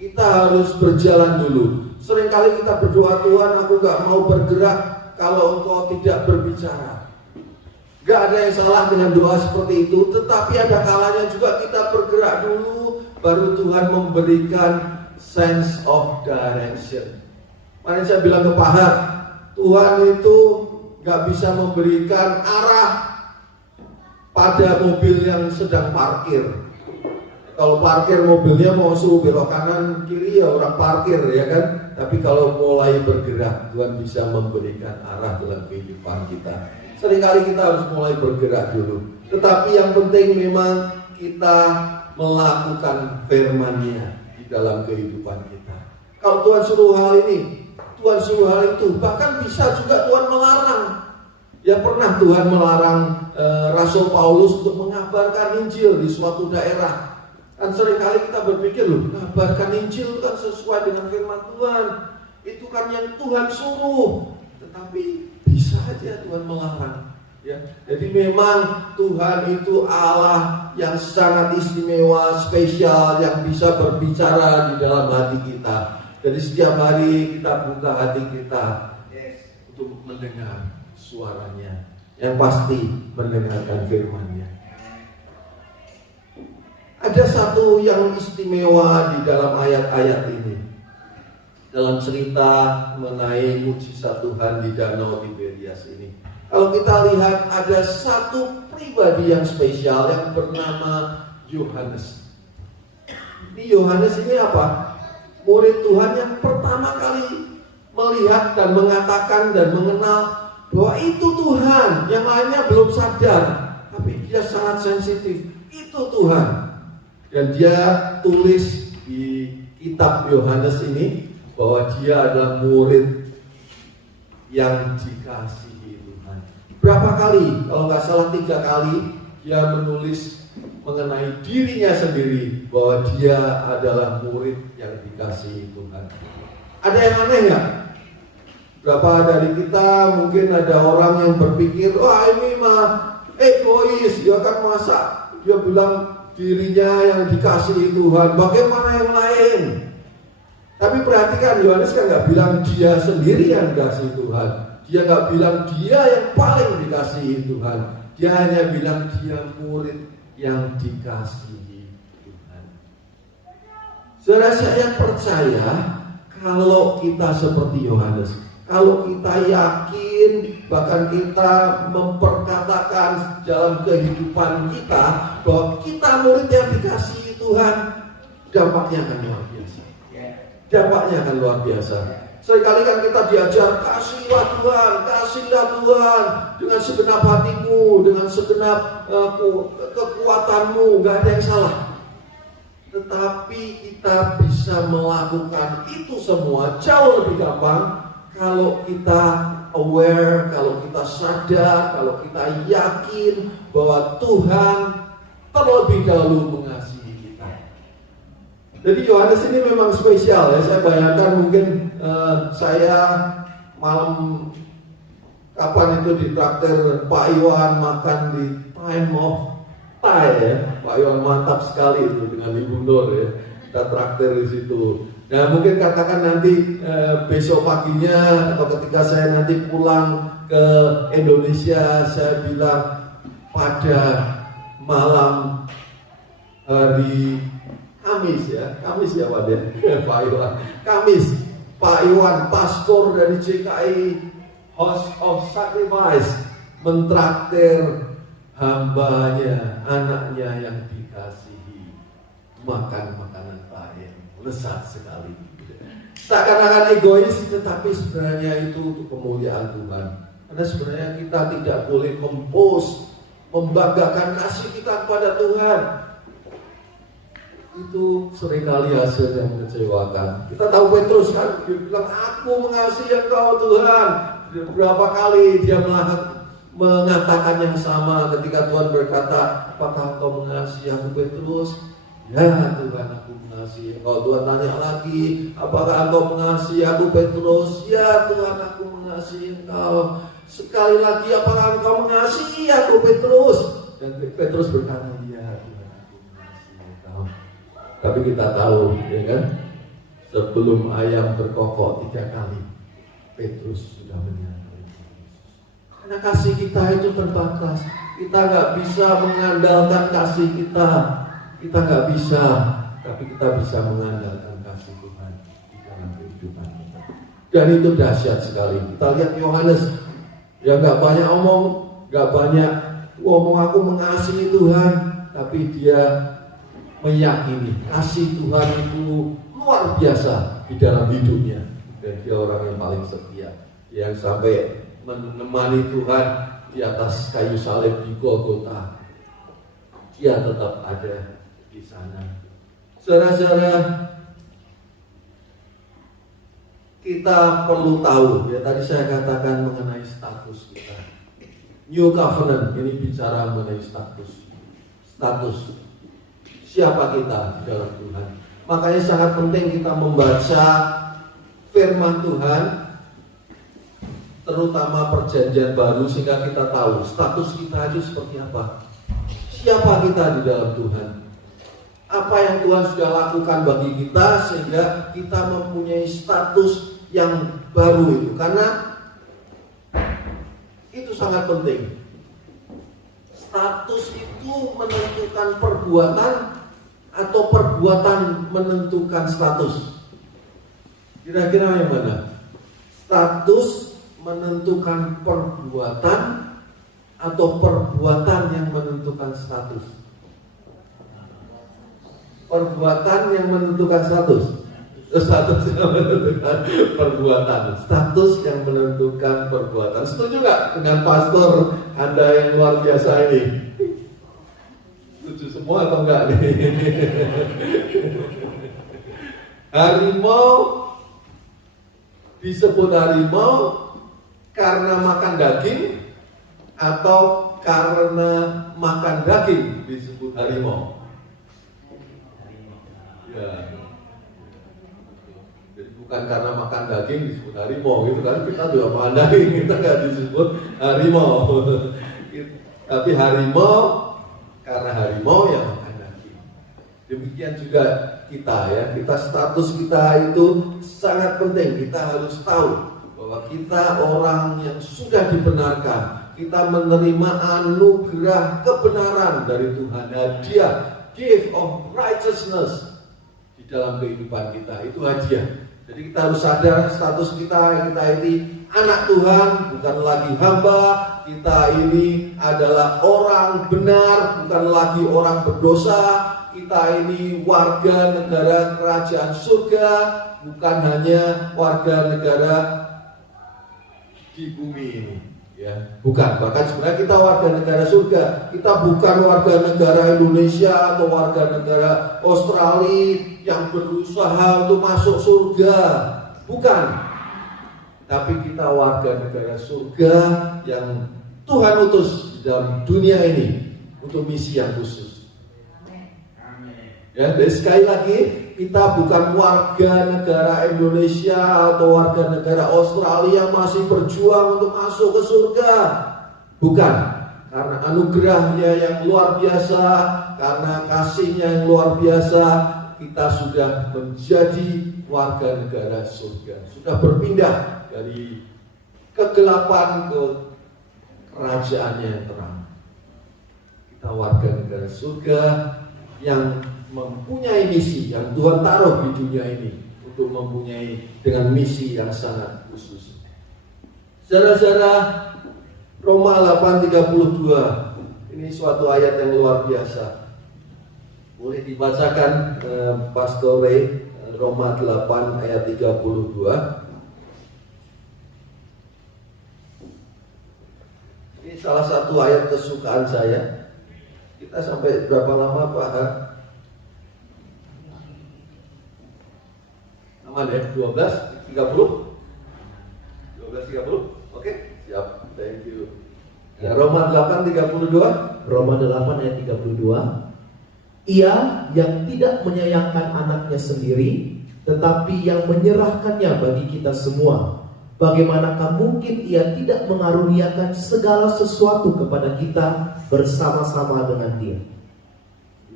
kita harus berjalan dulu. Seringkali kita berdoa, Tuhan aku gak mau bergerak kalau Engkau tidak berbicara. Gak ada yang salah dengan doa seperti itu, tetapi ada kalanya juga kita bergerak dulu, baru Tuhan memberikan sense of direction. Kemarin saya bilang ke Pak Har, Tuhan itu gak bisa memberikan arah pada mobil yang sedang parkir. Kalau parkir mobilnya mau suruh belok kanan kiri ya orang parkir ya kan. Tapi kalau mulai bergerak, Tuhan bisa memberikan arah dalam kehidupan kita. Seringkali kita harus mulai bergerak dulu. Tetapi yang penting memang kita melakukan firman-Nya di dalam kehidupan kita. Kalau Tuhan suruh hal ini, Tuhan suruh hal itu, bahkan bisa juga Tuhan melarang. Ya pernah Tuhan melarang Rasul Paulus untuk mengabarkan Injil di suatu daerah. Kan seringkali kita berpikir loh, mengabarkan Injil kan sesuai dengan firman Tuhan. Itu kan yang Tuhan suruh. Tetapi bisa aja Tuhan melarang. Ya, jadi memang Tuhan itu Allah yang sangat istimewa, spesial, yang bisa berbicara di dalam hati kita. Jadi setiap hari kita buka hati kita untuk mendengar suaranya, yang pasti mendengarkan firman-Nya. Ada satu yang istimewa di dalam ayat-ayat ini, dalam cerita mengenai mujizat Tuhan di Danau Tiberias ini. Kalau kita lihat ada satu pribadi yang spesial yang bernama Yohanes. Ini Yohanes ini apa? Murid Tuhan yang pertama kali melihat dan mengatakan dan mengenal bahwa itu Tuhan. Yang lainnya belum sadar, tapi dia sangat sensitif. Itu Tuhan. Dan dia tulis di kitab Yohanes ini bahwa dia adalah murid yang dikasihi Tuhan. Berapa kali? Kalau nggak salah 3 kali dia menulis mengenai dirinya sendiri bahwa dia adalah murid yang dikasihi Tuhan. Ada yang aneh nggak? Berapa dari kita mungkin ada orang yang berpikir, wah ini mah egois, ya kan, masa dia bilang dirinya yang dikasihi Tuhan, bagaimana yang lain? Tapi perhatikan, Yohanes kan nggak bilang dia sendiri yang dikasihi Tuhan. Dia nggak bilang dia yang paling dikasihi Tuhan. Dia hanya bilang dia murid yang dikasihi Tuhan. Saudara, saya percaya kalau kita seperti Yohanes, kalau kita yakin, bahkan kita memperkatakan dalam kehidupan kita bahwa kita murid yang dikasihi Tuhan, dampaknya akan luar biasa. Dampaknya akan luar biasa. Seringkali kan kita diajar, kasihlah Tuhan, kasihlah Tuhan dengan segenap hatimu, dengan segenap kekuatanmu, nggak ada yang salah. Tetapi kita bisa melakukan itu semua jauh lebih gampang kalau kita aware, kalau kita sadar, kalau kita yakin bahwa Tuhan terlebih dahulu mengasihi kita. Jadi Yohanes ini memang spesial ya. Saya bayangkan mungkin saya malam kapan itu ditraktir Pak Iwan makan di Time of Thai ya. Pak Iwan mantap sekali itu dengan Ibu Nur ya. Kita traktir di situ. Nah mungkin katakan nanti besok paginya atau ketika saya nanti pulang ke Indonesia, saya bilang pada malam hari Kamis ya Pak Iwan. Kamis, Pak Iwan, pastor dari JKI House of Sacrifice, mentraktir hambanya, anaknya yang dikasihi makan makanan Thai, lezat sekali. Seakan-akan egois, tetapi sebenarnya itu untuk kemuliaan Tuhan. Karena sebenarnya kita tidak boleh membanggakan kasih kita kepada Tuhan. Itu seringkali hasil yang mengecewakan. Kita tahu Petrus kan, dia bilang, aku mengasihi engkau Tuhan. Berapa kali dia mengatakan yang sama ketika Tuhan berkata, apakah engkau mengasihi aku Petrus? Ya Tuhan, aku mengasihi engkau. Tuhan tanya lagi, apakah engkau mengasihi aku Petrus? Ya Tuhan, aku mengasihi engkau. Sekali lagi, apakah engkau mengasihi aku Petrus? Dan Petrus berkata, ya Tuhan, aku mengasihi engkau. Tapi kita tahu, ya kan, sebelum ayam berkokok 3 kali, Petrus sudah menyangkal Yesus. Karena kasih kita itu terbatas. Kita nggak bisa mengandalkan kasih kita. Kita nggak bisa, tapi kita bisa mengandalkan kasih Tuhan di dalam kehidupan kita. Dan itu dahsyat sekali. Kita lihat Yohanes, dia nggak banyak omong, nggak banyak ngomong aku mengasihi Tuhan, tapi dia meyakini kasih Tuhan itu luar biasa di dalam hidupnya. Dan dia orang yang paling setia, yang sampai menemani Tuhan di atas kayu salib di Golgota, dia tetap ada di sana. Saudara-saudara, kita perlu tahu, ya tadi saya katakan mengenai status kita. New Covenant ini bicara mengenai status. Siapa kita di dalam Tuhan. Makanya sangat penting kita membaca firman Tuhan, terutama perjanjian baru, sehingga kita tahu status kita itu seperti apa. Siapa kita di dalam Tuhan. Apa yang Tuhan sudah lakukan bagi kita sehingga kita mempunyai status yang baru itu. Karena itu sangat penting. Status itu menentukan perbuatan atau perbuatan menentukan status. Kira-kira yang mana? Status menentukan perbuatan atau perbuatan yang menentukan status? Perbuatan yang menentukan status. Status yang menentukan perbuatan. Status yang menentukan perbuatan. Setuju nggak dengan pastor Anda yang luar biasa ini? Setuju semua atau enggak nih? Harimau disebut harimau karena makan daging atau karena makan daging disebut harimau? Ya. Jadi bukan karena makan daging disebut harimau gitu kan, kita juga makan daging, kita nggak disebut harimau. Tapi harimau karena harimau yang makan daging. Demikian juga kita ya, kita status kita itu sangat penting. Kita harus tahu bahwa kita orang yang sudah dibenarkan, kita menerima anugerah kebenaran dari Tuhan, hadiah, gift of righteousness di dalam kehidupan kita, itu hadiah. Jadi kita harus sadar status kita ini anak Tuhan, bukan lagi hamba. Kita ini adalah orang benar, bukan lagi orang berdosa. Kita ini warga negara kerajaan surga, bukan hanya warga negara di bumi ini. Ya, bukan. Bahkan sebenarnya kita warga negara surga. Kita bukan warga negara Indonesia atau warga negara Australia yang berusaha untuk masuk surga. Bukan. Tapi kita warga negara surga yang Tuhan utus di dalam dunia ini untuk misi yang khusus. Ya, dan sekali lagi kita bukan warga negara Indonesia atau warga negara Australia yang masih berjuang untuk masuk ke surga. Bukan. Karena anugerahnya yang luar biasa, karena kasihnya yang luar biasa, kita sudah menjadi warga negara surga. Sudah berpindah dari kegelapan ke kerajaannya yang terang. Kita warga negara surga yang mempunyai misi yang Tuhan taruh di dunia ini untuk mempunyai dengan misi yang sangat khusus. Saudara-saudara, Roma 8:32 ini suatu ayat yang luar biasa. Boleh dibacakan Pastor Ray, Roma 8 ayat 32. Ini salah satu ayat kesukaan saya. Kita sampai berapa lama Pak? Aman ya? 12:30? 12:30? Oke, siap. Thank you. Ya, Roma 8:32. Roma 8 ayat 32. Ia yang tidak menyayangkan anaknya sendiri, tetapi yang menyerahkannya bagi kita semua, bagaimanakah mungkin ia tidak mengaruniakan segala sesuatu kepada kita bersama-sama dengan Dia?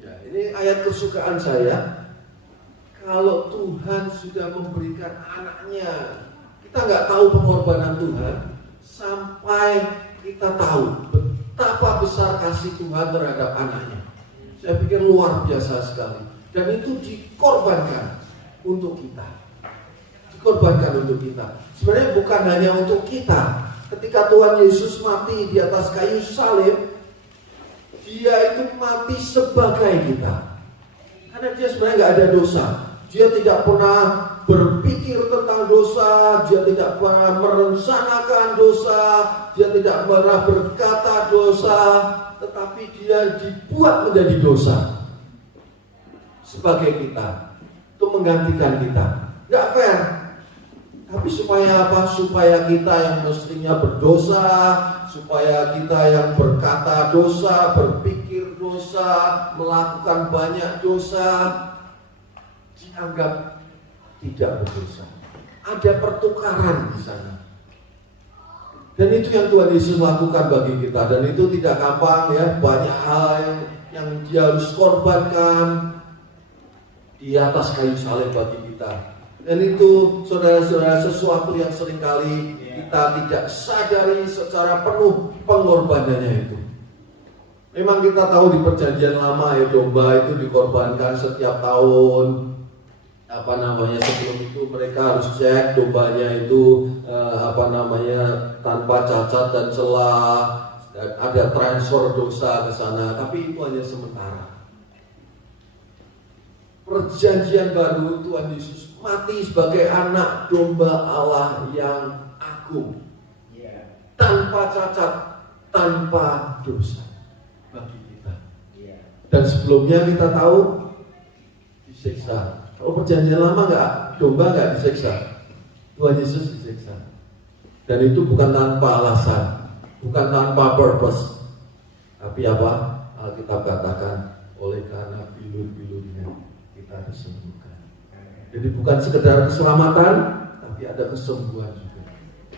Ya, ini ayat kesukaan saya. Kalau Tuhan sudah memberikan anaknya, kita nggak tahu pengorbanan Tuhan sampai kita tahu betapa besar kasih Tuhan terhadap anaknya. Saya pikir luar biasa sekali. Dan itu dikorbankan untuk kita. Dikorbankan untuk kita. Sebenarnya bukan hanya untuk kita. Ketika Tuhan Yesus mati di atas kayu salib, Dia itu mati sebagai kita. Karena Dia sebenarnya nggak ada dosa. Dia tidak pernah berpikir tentang dosa, dia tidak pernah merencanakan dosa, dia tidak pernah berkata dosa, tetapi dia dibuat menjadi dosa sebagai kita, untuk menggantikan kita. Gak fair. Tapi supaya apa? Supaya kita yang mestinya berdosa, supaya kita yang berkata dosa, berpikir dosa, melakukan banyak dosa, dianggap tidak berdosa. Ada pertukaran di sana. Dan itu yang Tuhan Yesus lakukan bagi kita. Dan itu tidak gampang ya. Banyak hal yang dia harus korbankan di atas kayu salib bagi kita. Dan itu saudara-saudara sesuatu yang seringkali kita tidak sadari secara penuh pengorbanannya itu. Memang kita tahu di perjanjian lama ya, domba itu dikorbankan setiap tahun. Sebelum itu mereka harus cek dombanya itu tanpa cacat dan celah, dan ada transfer dosa ke sana. Tapi itu hanya sementara. Perjanjian baru, Tuhan Yesus mati sebagai anak domba Allah yang agung, tanpa cacat, tanpa dosa bagi kita. Dan sebelumnya kita tahu disiksa. Kalau perjanjian lama domba nggak disiksa, Tuhan Yesus disiksa. Dan itu bukan tanpa alasan, bukan tanpa purpose. Tapi apa? Alkitab katakan, oleh karena bilur-bilurnya kita disembuhkan. Jadi bukan sekedar keselamatan, tapi ada kesembuhan juga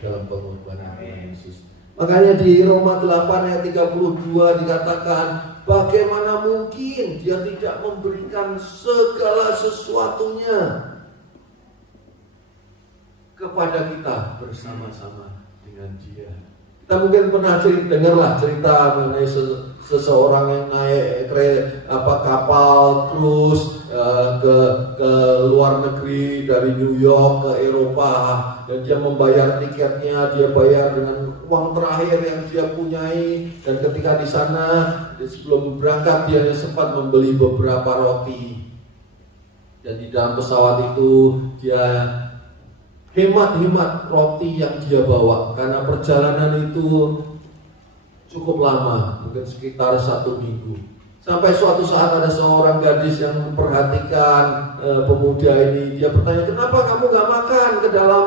dalam pengorbanan Tuhan Yesus. Makanya di Roma 8 ayat 32 dikatakan, bagaimana mungkin dia tidak memberikan segala sesuatunya kepada kita bersama-sama dengan dia. Kita mungkin pernah dengarlah cerita mengenai seseorang yang naik kapal terus ke luar negeri dari New York ke Eropa, dan dia membayar tiketnya, dia bayar dengan uang terakhir yang dia punyai, dan ketika di sana sebelum berangkat dia sempat membeli beberapa roti, dan di dalam pesawat itu dia hemat roti yang dia bawa karena perjalanan itu cukup lama, mungkin sekitar 1 minggu. Sampai suatu saat ada seorang gadis yang memperhatikan pemuda ini. Dia bertanya, kenapa kamu gak makan ke dalam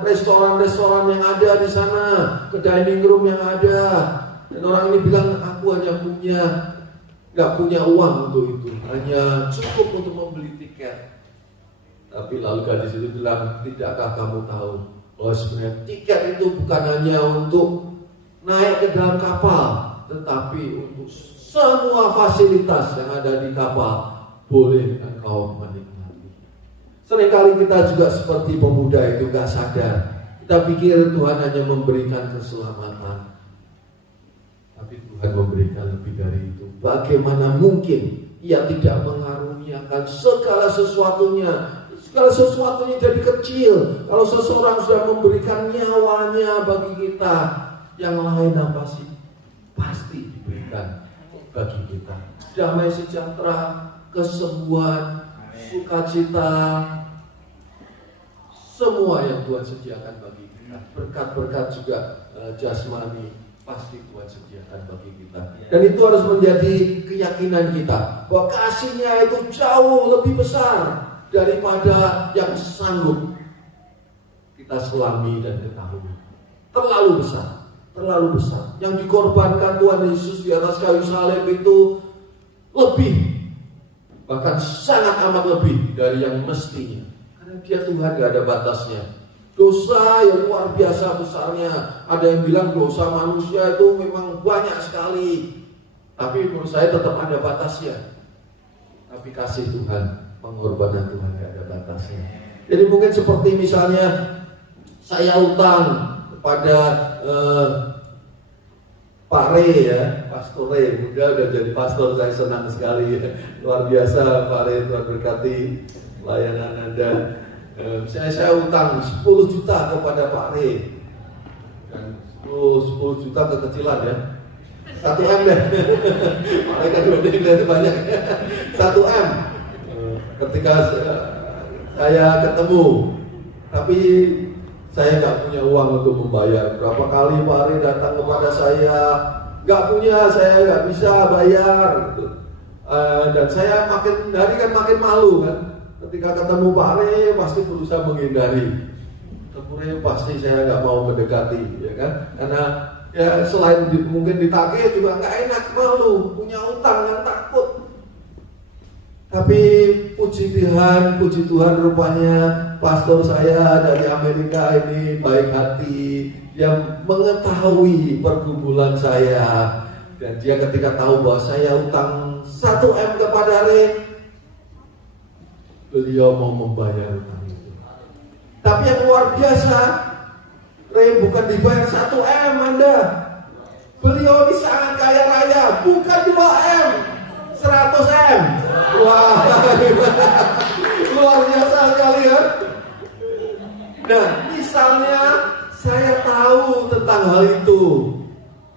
restoran-restoran yang ada di sana, ke dining room yang ada? Dan orang ini bilang, aku hanya gak punya uang untuk itu, hanya cukup untuk membeli tiket. Tapi lalu gadis itu bilang, tidakkah kamu tahu bahwa sebenarnya tiket itu bukan hanya untuk naik ke dalam kapal, tetapi untuk semua fasilitas yang ada di kapal boleh engkau menikmati. Seringkali kita juga seperti pemuda itu gak sadar. Kita pikir Tuhan hanya memberikan keselamatan, tapi Tuhan memberikan lebih dari itu. Bagaimana mungkin Ia tidak mengaruniakan segala sesuatunya? Segala sesuatunya jadi kecil. Kalau seseorang sudah memberikan nyawanya bagi kita, yang lain apa sih? Pasti diberikan bagi kita. Damai sejahtera, kesembuhan, sukacita, semua yang Tuhan sediakan bagi kita. Berkat-berkat juga jasmani pasti Tuhan sediakan bagi kita. Dan itu harus menjadi keyakinan kita, bahwa kasih-Nya itu jauh lebih besar daripada yang sanggup kita selami dan ketahui. Terlalu besar. Yang dikorbankan Tuhan Yesus di atas kayu salib itu lebih, bahkan sangat amat lebih dari yang mestinya. Karena Dia Tuhan gak ada batasnya. Dosa yang luar biasa besarnya. Ada yang bilang dosa manusia itu memang banyak sekali, tapi menurut saya tetap ada batasnya. Tapi kasih Tuhan, pengorbanan Tuhan gak ada batasnya. Jadi mungkin seperti misalnya saya utang kepada Pak Re ya, Pastor Re, udah jadi pastor, saya senang sekali ya. Luar biasa Pak Re, Tuhan berkati pelayanan Anda. Misalnya saya utang 10 juta kepada Pak Re, dan 10 juta kekecilan ya, 1 M deh. Mereka dua itu banyak. 1 M. Ketika saya ketemu, tapi saya nggak punya uang untuk membayar. Berapa kali Pak Ari datang kepada saya, nggak punya, saya nggak bisa bayar. Gitu. Dan saya makin hari kan makin malu kan. Ketika ketemu Pak Ari pasti berusaha menghindari. Ketemu pasti saya nggak mau mendekati, ya kan? Karena ya selain mungkin ditagih juga nggak enak, malu, punya utang yang takut. Tapi puji Tuhan rupanya pastor saya dari Amerika ini baik hati, dia mengetahui pergumulan saya, dan dia ketika tahu bahwa saya utang 1M kepada Re, beliau mau membayar utang itu. Tapi yang luar biasa, Re bukan dibayar 1M Anda, beliau ini sangat kaya raya, bukan 2M, 100M. Wah, luar biasa sekali kan? Nah, misalnya saya tahu tentang hal itu,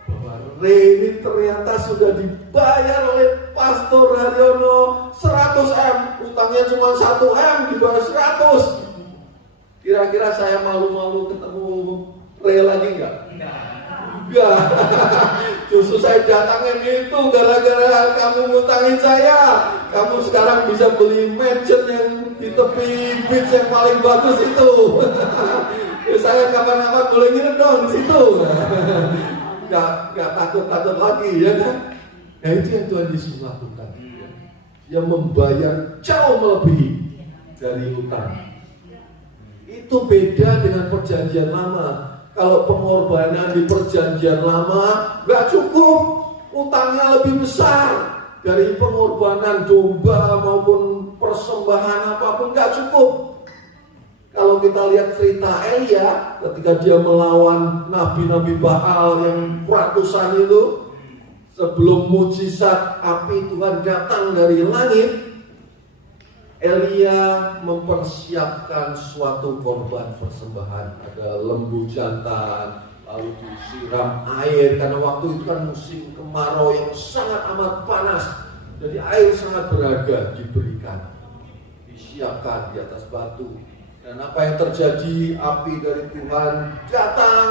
bahwa Re ini ternyata sudah dibayar oleh Pastor Haryono 100M, utangnya cuma 1M dibayar 100. Kira-kira saya malu-malu ketemu Re lagi nggak? Enggak. Justru saya datangin itu gara-gara kamu ngutangin saya. Kamu sekarang bisa beli mansion yang di tepi beach yang paling bagus itu. Saya kapan-kapan boleh nginep dong di situ. Gak takut-takut lagi, ya kan? Nah itu yang Tuhan Yesus lakukan. Dia membayar jauh melebihi dari utang. Itu beda dengan perjanjian lama. Kalau pengorbanan di perjanjian lama gak cukup, utangnya lebih besar dari pengorbanan domba maupun persembahan apapun, gak cukup. Kalau kita lihat cerita Elia ketika dia melawan nabi-nabi Baal yang ratusan itu, sebelum mujizat api Tuhan datang dari langit, Elia mempersiapkan suatu korban persembahan. Ada lembu jantan, lalu disiram air, karena waktu itu kan musim kemarau yang sangat amat panas. Jadi air sangat berharga diberikan, disiapkan di atas batu. Dan apa yang terjadi, api dari Tuhan datang,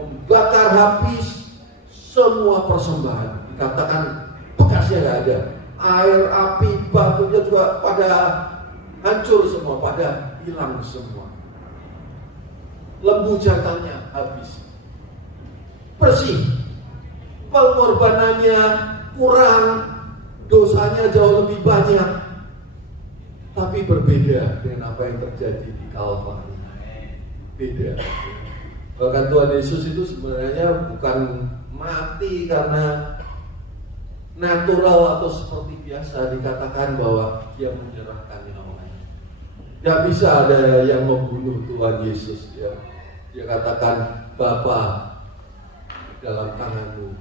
membakar habis semua persembahan. Dikatakan bekasnya gak ada. Air, api, batunya juga pada hancur semua, pada hilang semua. Lembu jantannya habis, bersih, pengorbanannya kurang, dosanya jauh lebih banyak. Tapi berbeda dengan apa yang terjadi di Kalvari. Beda. Bahkan Tuhan Yesus itu sebenarnya bukan mati karena natural atau seperti biasa, dikatakan bahwa dia menyerahkan nyawanya. Tidak bisa ada yang membunuh Tuhan Yesus, ya. Dia katakan, Bapa, dalam tanganmu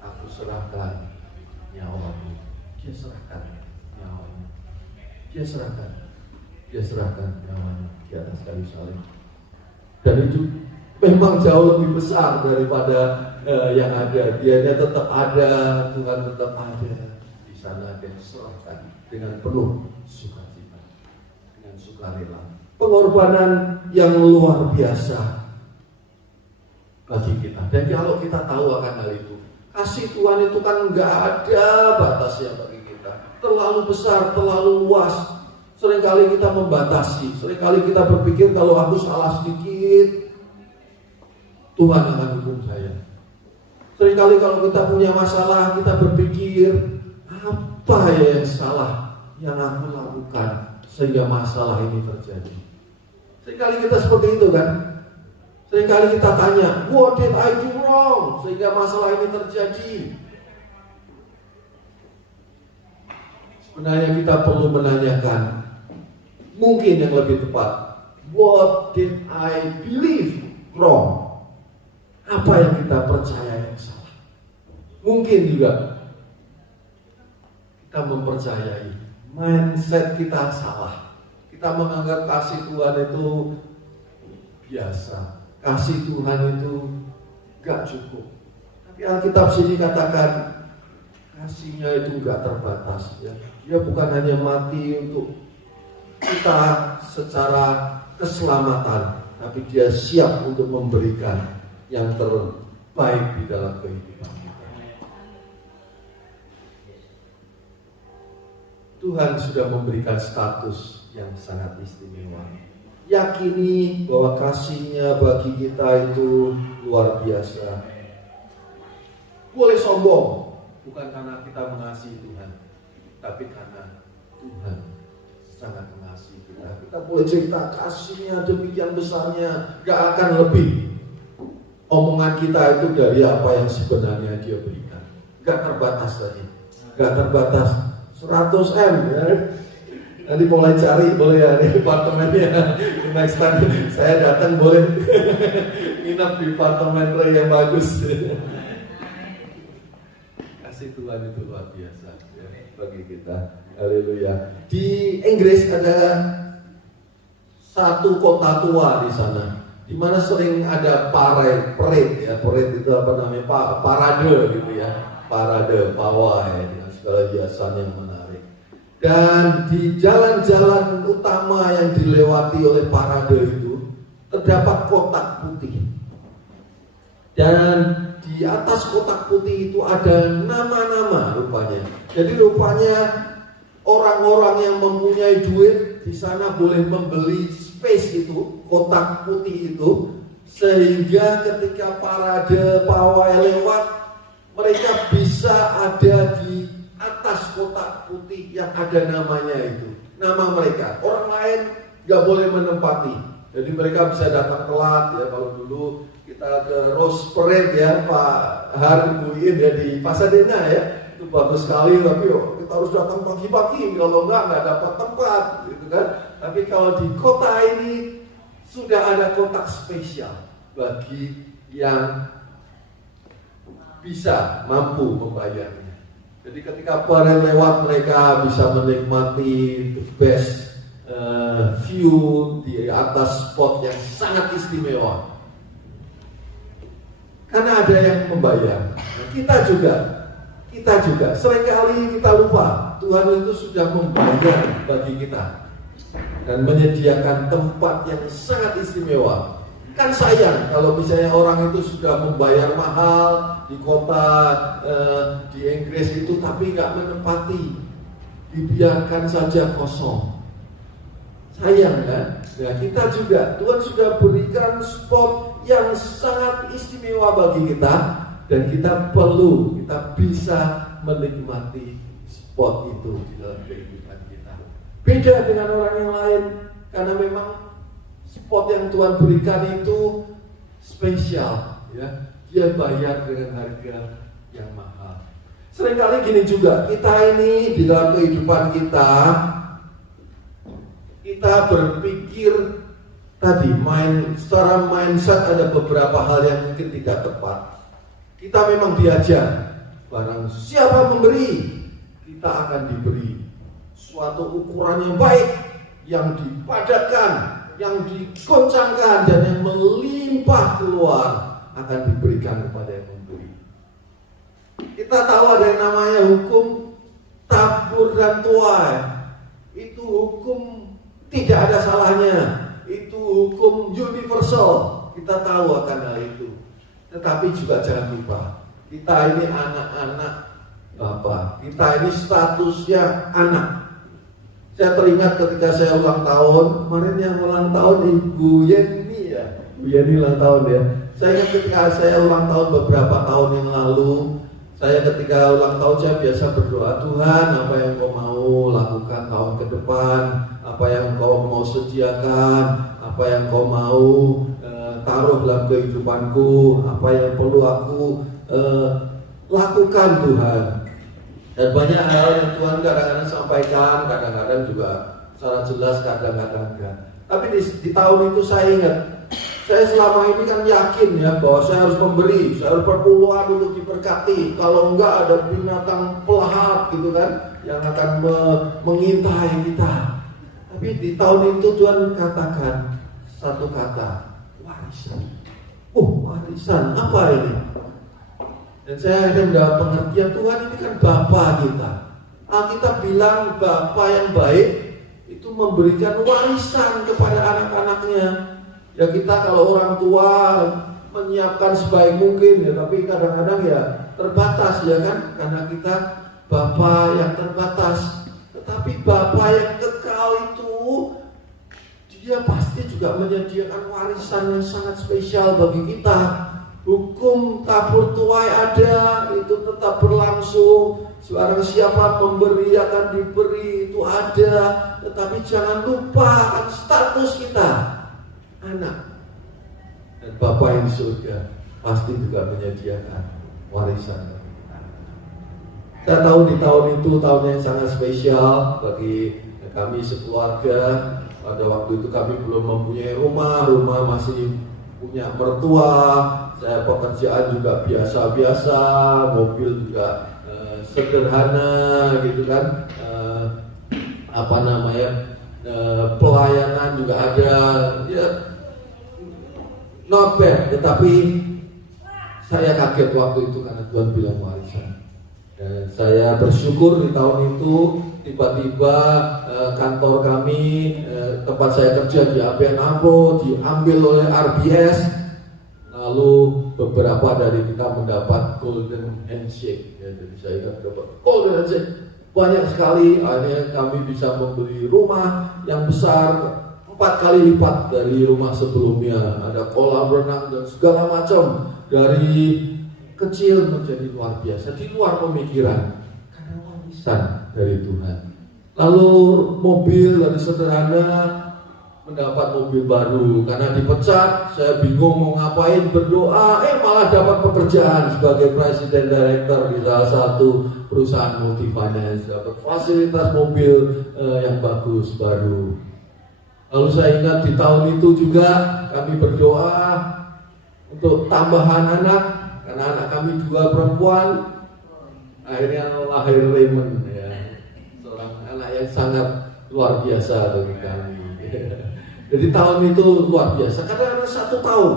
aku serahkan nyawamu. Dia serahkan nyawanya. Dia serahkan nyawanya di atas kayu salib. Dan itu memang jauh lebih besar daripada yang ada. Dianya tetap ada, Tuhan tetap ada di sana, dan serahkan dengan penuh sukacita, dengan sukarela. Pengorbanan yang luar biasa bagi kita. Dan kalau kita tahu akan hal itu, kasih Tuhan itu kan nggak ada batasnya bagi kita. Terlalu besar, terlalu luas. Seringkali kita membatasi. Seringkali kita berpikir kalau aku salah sedikit, Tuhan akan hukum saya. Seringkali kalau kita punya masalah, kita berpikir, apa ya yang salah yang aku lakukan sehingga masalah ini terjadi. Seringkali kita seperti itu kan. Seringkali kita tanya, what did I do wrong sehingga masalah ini terjadi. Sebenarnya kita perlu menanyakan, mungkin yang lebih tepat, what did I believe wrong? Apa yang kita percaya yang salah? Mungkin juga kita mempercayai mindset kita salah. Kita menganggap kasih Tuhan itu biasa, kasih Tuhan itu gak cukup. Tapi Alkitab sini katakan kasihnya itu gak terbatas, ya. Dia bukan hanya mati untuk kita secara keselamatan, tapi Dia siap untuk memberikan yang terbaik di dalam kehidupan kita. Tuhan sudah memberikan status yang sangat istimewa. Yakini bahwa kasih-Nya bagi kita itu luar biasa. Boleh sombong, bukan karena kita mengasihi Tuhan, tapi karena Tuhan sangat mengasihi kita. Kita boleh cerita kasih-Nya demikian besarnya, gak akan lebih. Omongan kita itu dari apa yang sebenarnya Dia berikan. Gak terbatas tadi, gak terbatas 100M ya. Nanti mulai cari boleh ya di apartemennya. Next time saya datang boleh nginep di apartemen yang bagus. Kasih Tuhan itu luar biasa ya, bagi kita. Haleluya. Di Inggris ada satu kota tua di sana, di mana sering ada parade ya. Parade itu apa namanya? Parade gitu ya. Parade pawai dengan segala hiasan yang menarik. Dan di jalan-jalan utama yang dilewati oleh parade itu terdapat kotak putih. Dan di atas kotak putih itu ada nama-nama rupanya. Jadi rupanya orang-orang yang mempunyai duit di sana boleh membeli space itu, kotak putih itu, sehingga ketika parade pawai lewat, mereka bisa ada di atas kotak putih yang ada namanya itu, nama mereka. Orang lain nggak boleh menempati. Jadi mereka bisa datang telat ya. Kalau dulu kita ke Rose Parade ya, Pak Har, Bu In ya di Pasadena ya, itu bagus sekali. Tapi kita harus datang pagi-pagi, kalau nggak dapat tempat, gitu kan. Tapi kalau di kota ini sudah ada kotak spesial bagi yang bisa mampu membayarnya. Jadi ketika parade lewat, mereka bisa menikmati the best view di atas spot yang sangat istimewa. Karena ada yang membayar. Nah, kita juga seringkali kita lupa Tuhan itu sudah membayar bagi kita dan menyediakan tempat yang sangat istimewa. Kan sayang kalau misalnya orang itu sudah membayar mahal di kota di Inggris itu, tapi nggak menempati, dibiarkan saja kosong. Sayang kan? Ya, kita juga, Tuhan sudah berikan spot yang sangat istimewa bagi kita, dan kita bisa menikmati spot itu di dalam kehidupan kita. Beda dengan orang yang lain, karena memang spot yang Tuhan berikan itu spesial, ya. Dia bayar dengan harga yang mahal. Seringkali gini juga, kita ini di dalam kehidupan kita berpikir tadi secara mindset ada beberapa hal yang mungkin tidak tepat. Kita memang diajar, barang siapa memberi, kita akan diberi suatu ukuran yang baik, yang dipadatkan, yang digoncangkan, dan yang melimpah keluar akan diberikan kepada yang memberi. Kita tahu ada yang namanya hukum tabur dan tuai. Itu hukum tidak ada salahnya. Itu hukum universal. Kita tahu akan hal itu. Tetapi juga jangan lupa, kita ini anak-anak Bapa. Kita ini statusnya anak. Saya teringat ketika saya ulang tahun, kemarin yang ulang tahun Ibu Yeni ya. Ibu Yeni ulang tahun ya. Saya ingat ketika saya ulang tahun beberapa tahun yang lalu, ketika ulang tahun saya biasa berdoa, Tuhan, apa yang Kau mau lakukan tahun ke depan, apa yang Kau mau sediakan, apa yang Kau mau taruh dalam kehidupanku, apa yang perlu aku lakukan Tuhan. Dan banyak hal yang Tuhan kadang-kadang sampaikan, kadang-kadang juga secara jelas, kadang-kadang enggak. Tapi di tahun itu saya ingat, saya selama ini kan yakin ya bahwa saya harus memberi, saya harus berpeluang untuk diberkati. Kalau enggak ada binatang pelahat gitu kan yang akan mengintai kita. Tapi di tahun itu Tuhan katakan satu kata, warisan. Warisan apa ini? Dan saya akhirnya mendapat pengertian, Tuhan ini kan Bapa kita. Alkitab bilang Bapa yang baik itu memberikan warisan kepada anak-anaknya. Ya kita kalau orang tua menyiapkan sebaik mungkin ya, tapi kadang-kadang ya terbatas ya kan, karena kita Bapa yang terbatas. Tetapi Bapa yang kekal itu Dia pasti juga menyediakan warisan yang sangat spesial bagi kita. Hukum tabur tuai ada, itu tetap berlangsung. Barang siapa memberi akan diberi, itu ada. Tetapi jangan lupa akan status kita, anak. Dan Bapa yang di surga pasti juga menyediakan warisan bagi kita. Saya tahu di tahun itu tahun yang sangat spesial bagi kami sekeluarga. Pada waktu itu kami belum mempunyai rumah masih punya mertua. Saya pekerjaan juga biasa-biasa, mobil juga sederhana gitu kan. Pelayanan juga ada, ya not bad. Tetapi saya kaget waktu itu karena Tuhan bilang warisan. Dan saya bersyukur di tahun itu tiba-tiba kantor kami, tempat saya kerja di APN Ampo diambil oleh RBS. Lalu beberapa dari kita mendapat golden handshake ya, jadi saya dapat golden handshake banyak sekali. Akhirnya kami bisa membeli rumah yang besar 4 kali lipat dari rumah sebelumnya. Ada kolam renang dan segala macam. Dari kecil menjadi luar biasa, di luar pemikiran, karena warisan dari Tuhan. Lalu mobil dari sederhana mendapat mobil baru karena dipecat. Saya bingung mau ngapain, berdoa, malah dapat pekerjaan sebagai presiden director di salah satu perusahaan multifinance, dapat fasilitas mobil yang bagus baru. Lalu saya ingat di tahun itu juga kami berdoa untuk tambahan anak, karena anak kami 2 perempuan. Akhirnya lahir Raymond ya, seorang anak yang sangat luar biasa bagi kami. Jadi tahun itu luar biasa, karena 1 tahun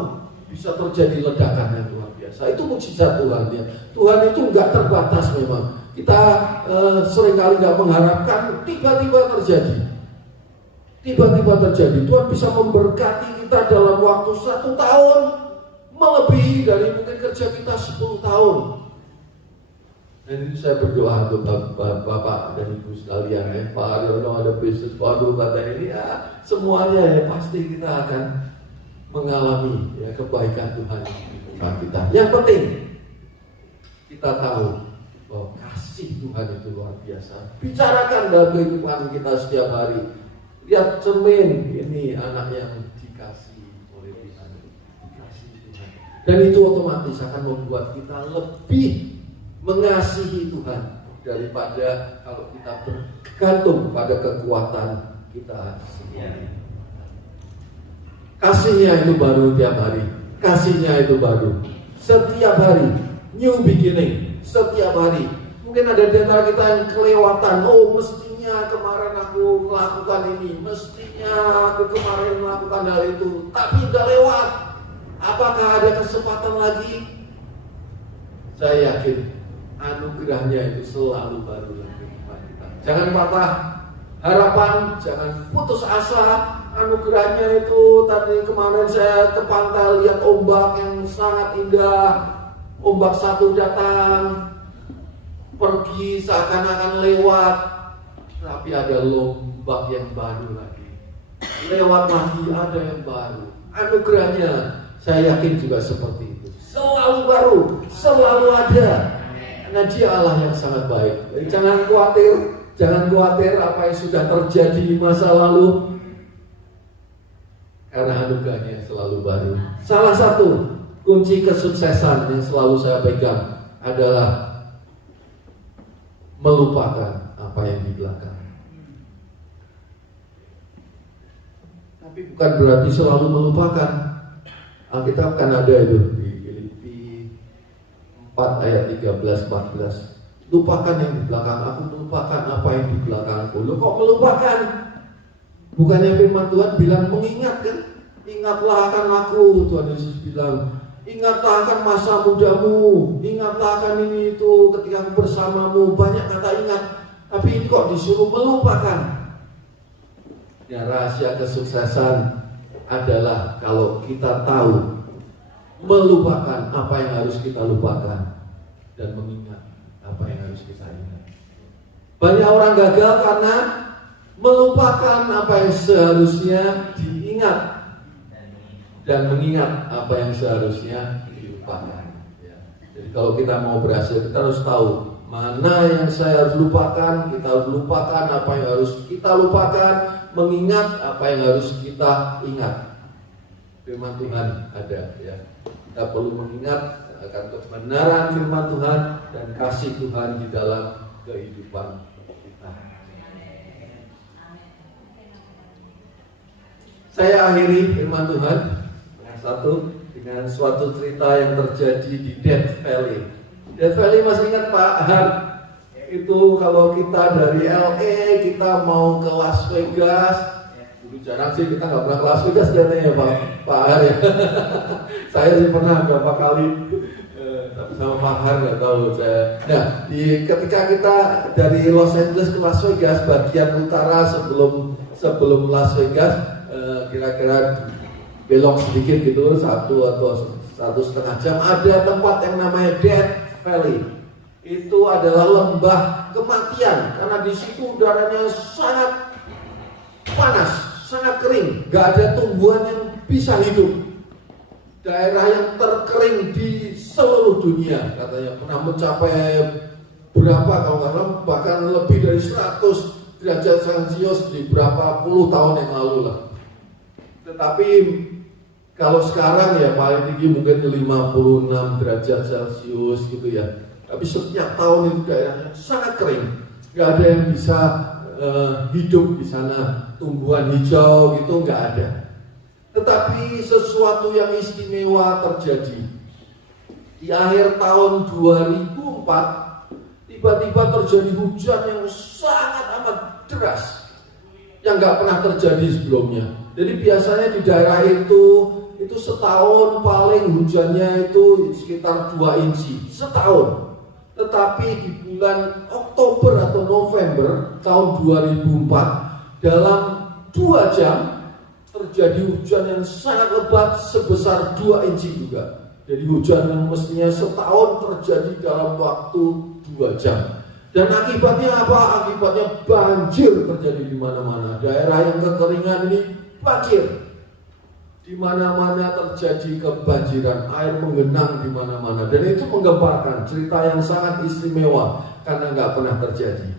bisa terjadi ledakan yang luar biasa. Itu mukjizat Tuhan ya. Tuhan itu nggak terbatas memang. Kita seringkali nggak mengharapkan, tiba-tiba terjadi. Tiba-tiba terjadi. Tuhan bisa memberkati kita dalam waktu 1 tahun, melebihi dari mungkin kerja kita 10 tahun. Dan ini saya berdoa untuk Bapak dan Ibu sekalian ya. Pak Aryono ada bisnis baru kata ini ya, semuanya ya pasti kita akan mengalami ya kebaikan Tuhan di kehidupan kita. Yang penting kita tahu bahwa kasih Tuhan itu luar biasa. Bicarakan dalam kehidupan kita setiap hari. Lihat cermin, ini anak yang dikasih oleh Tuhan, dikasih Tuhan. Dan itu otomatis akan membuat kita lebih mengasihi Tuhan daripada kalau kita bergantung pada kekuatan kita sendiri. Kasihnya itu baru tiap hari, kasihnya itu baru setiap hari, new beginning setiap hari. Mungkin ada di antara kita yang kelewatan, mestinya kemarin aku melakukan ini, mestinya aku kemarin melakukan hal itu, tapi udah lewat. Apakah ada kesempatan lagi? Saya yakin anugerahnya itu selalu baru lagi kepada kita. Jangan patah harapan, jangan putus asa. Anugerahnya itu tadi kemarin saya ke pantai lihat ombak yang sangat indah. Ombak satu datang, pergi seakan-akan lewat, tapi ada ombak yang baru lagi. Lewat lagi ada yang baru. Anugerahnya saya yakin juga seperti itu. Selalu baru, selalu ada. Karena Dia Allah yang sangat baik. Jadi jangan khawatir apa yang sudah terjadi di masa lalu, karena anugerahnya selalu baru. Salah satu kunci kesuksesan yang selalu saya pegang adalah melupakan apa yang di belakang. Tapi bukan berarti selalu melupakan. Alkitab kan ada itu di Filipi 4 ayat 13-14. Lupakan yang di belakang aku, melupakan apa yang di belakangku. Loh kok melupakan? Bukannya firman Tuhan bilang mengingat kan? Ingatlah akan aku, Tuhan Yesus bilang. Ingatlah akan masa mudamu, ingatlah akan ini itu ketika aku bersamamu. Banyak kata ingat, tapi ini kok disuruh melupakan. Ya, rahasia kesuksesan adalah kalau kita tahu melupakan apa yang harus kita lupakan dan mengingat apa yang harus kita ingat. Banyak orang gagal karena melupakan apa yang seharusnya diingat dan mengingat apa yang seharusnya dilupakan. Ya. Jadi kalau kita mau berhasil, kita harus tahu mana yang saya harus lupakan. Kita harus lupakan apa yang harus kita lupakan, mengingat apa yang harus kita ingat. Firman Tuhan ada, ya. Kita perlu mengingat akan kebenaran firman Tuhan dan kasih Tuhan di dalam kehidupan kita. Saya akhiri firman Tuhan dengan suatu cerita yang terjadi di Death Valley. Death Valley masih ingat Pak Har? Itu kalau kita dari LA kita mau ke Las Vegas, dulu jarang sih kita nggak pernah ke Las Vegas ya Pak Har ya. Saya sih pernah beberapa kali, tapi sama Pak Har nggak tahu saya. Nah, ketika kita dari Los Angeles ke Las Vegas, bagian utara sebelum Las Vegas, kira-kira belok sedikit gitu, 1 atau 1,5 jam, ada tempat yang namanya Death Valley. Itu adalah lembah kematian karena di situ udaranya sangat panas, sangat kering, nggak ada tumbuhan yang bisa hidup. Daerah yang terkering di seluruh dunia, katanya pernah mencapai berapa kalau nggak salah bahkan lebih dari 100 derajat Celcius di berapa puluh tahun yang lalu lah. Tetapi kalau sekarang ya paling tinggi mungkin 56 derajat Celcius gitu ya. Tapi setiap tahun itu daerahnya sangat kering, nggak ada yang bisa hidup di sana, tumbuhan hijau gitu nggak ada. Tetapi sesuatu yang istimewa terjadi di akhir tahun 2004. Tiba-tiba terjadi hujan yang sangat amat deras yang nggak pernah terjadi sebelumnya. Jadi biasanya di daerah itu setahun paling hujannya itu sekitar 2 inci setahun. Tetapi di bulan Oktober atau November tahun 2004 dalam 2 jam terjadi hujan yang sangat lebat sebesar 2 inci juga. Jadi hujan yang mestinya setahun terjadi dalam waktu 2 jam. Dan akibatnya apa? Akibatnya banjir terjadi di mana-mana. Daerah yang kekeringan ini banjir. Di mana-mana terjadi kebanjiran, air menggenang di mana-mana. Dan itu menggambarkan cerita yang sangat istimewa karena nggak pernah terjadi.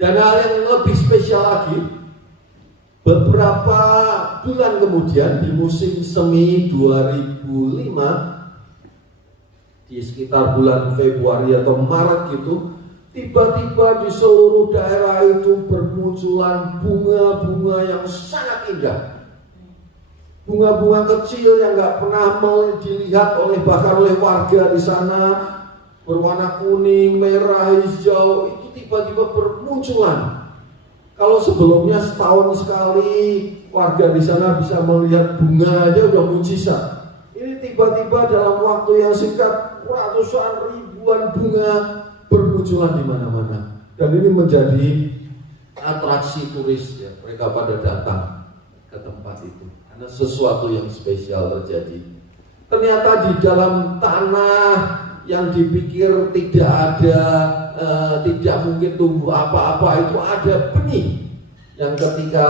Dan hal yang lebih spesial lagi, beberapa bulan kemudian di musim semi 2005, di sekitar bulan Februari atau Maret gitu, tiba-tiba di seluruh daerah itu bermunculan bunga-bunga yang sangat indah. Bunga-bunga kecil yang nggak pernah dilihat bahkan oleh warga di sana, berwarna kuning, merah, hijau, itu tiba-tiba bermunculan. Kalau sebelumnya setahun sekali warga di sana bisa melihat bunga aja udah mujizat. Ini tiba-tiba dalam waktu yang singkat ratusan ribuan bunga bermunculan di mana-mana. Dan ini menjadi atraksi turis ya, mereka pada datang ke tempat itu karena sesuatu yang spesial terjadi. Ternyata di dalam tanah yang dipikir tidak mungkin tumbuh apa-apa itu ada benih yang ketika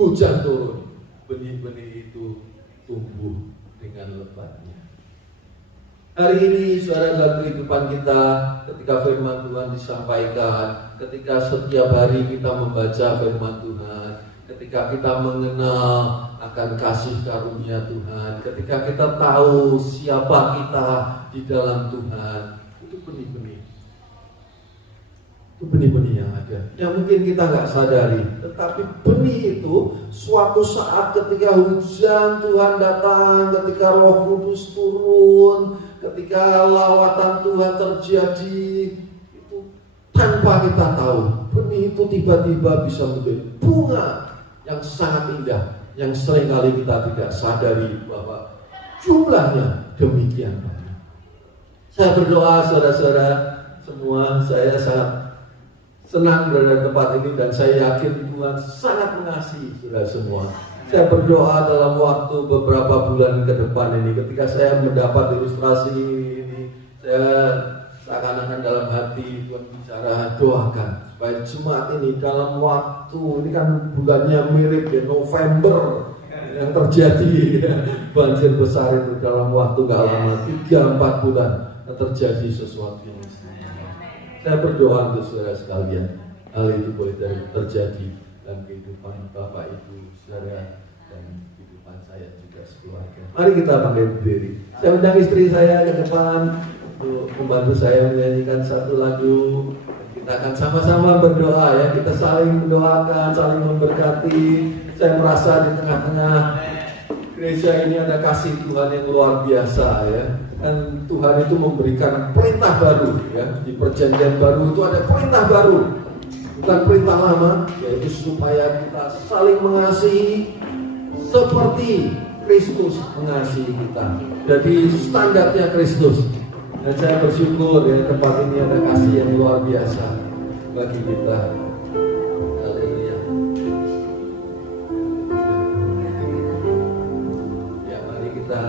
hujan turun, benih-benih itu tumbuh dengan lebatnya. Hari ini saudara, dalam kehidupan kita, ketika firman Tuhan disampaikan, ketika setiap hari kita membaca firman Tuhan, ketika kita mengenal akan kasih karunia Tuhan, ketika kita tahu siapa kita di dalam Tuhan, itu benih-benih. Itu benih-benih yang ada, yang mungkin kita nggak sadari. Tetapi benih itu suatu saat ketika hujan Tuhan datang, ketika Roh Kudus turun, ketika lawatan Tuhan terjadi, itu tanpa kita tahu, benih itu tiba-tiba bisa menjadi bunga yang sangat indah, yang seringkali kita tidak sadari bahwa jumlahnya demikian banyak. Saya berdoa saudara-saudara semua, saya senang berada di tempat ini dan saya yakin Tuhan sangat mengasihi saudara semua. Saya berdoa dalam waktu beberapa bulan ke depan ini, ketika saya mendapat ilustrasi ini, saya seakan-akan dalam hati Tuhan bicara, doakan supaya Jumat ini dalam waktu, ini kan bulannya mirip ya, November yang terjadi ya, banjir besar itu dalam waktu gak lama, 3-4 bulan terjadi sesuatu yang istimewa. Saya berdoa untuk saudara sekalian, hal itu boleh terjadi dalam kehidupan Bapak Ibu saudara dan kehidupan saya juga sekeluarga. Mari kita bangkit berdiri. Saya undang istri saya ke depan untuk membantu saya menyanyikan satu lagu. Kita akan sama-sama berdoa ya, kita saling mendoakan, saling memberkati. Saya merasa di tengah-tengah gereja ini ada kasih Tuhan yang luar biasa ya. Dan Tuhan itu memberikan perintah baru ya. Di perjanjian baru itu ada perintah baru, bukan perintah lama, yaitu supaya kita saling mengasihi seperti Kristus mengasihi kita. Jadi standarnya Kristus. Dan saya bersyukur ya, tempat ini ada kasih yang luar biasa bagi kita. Haleluya. Ya, mari kita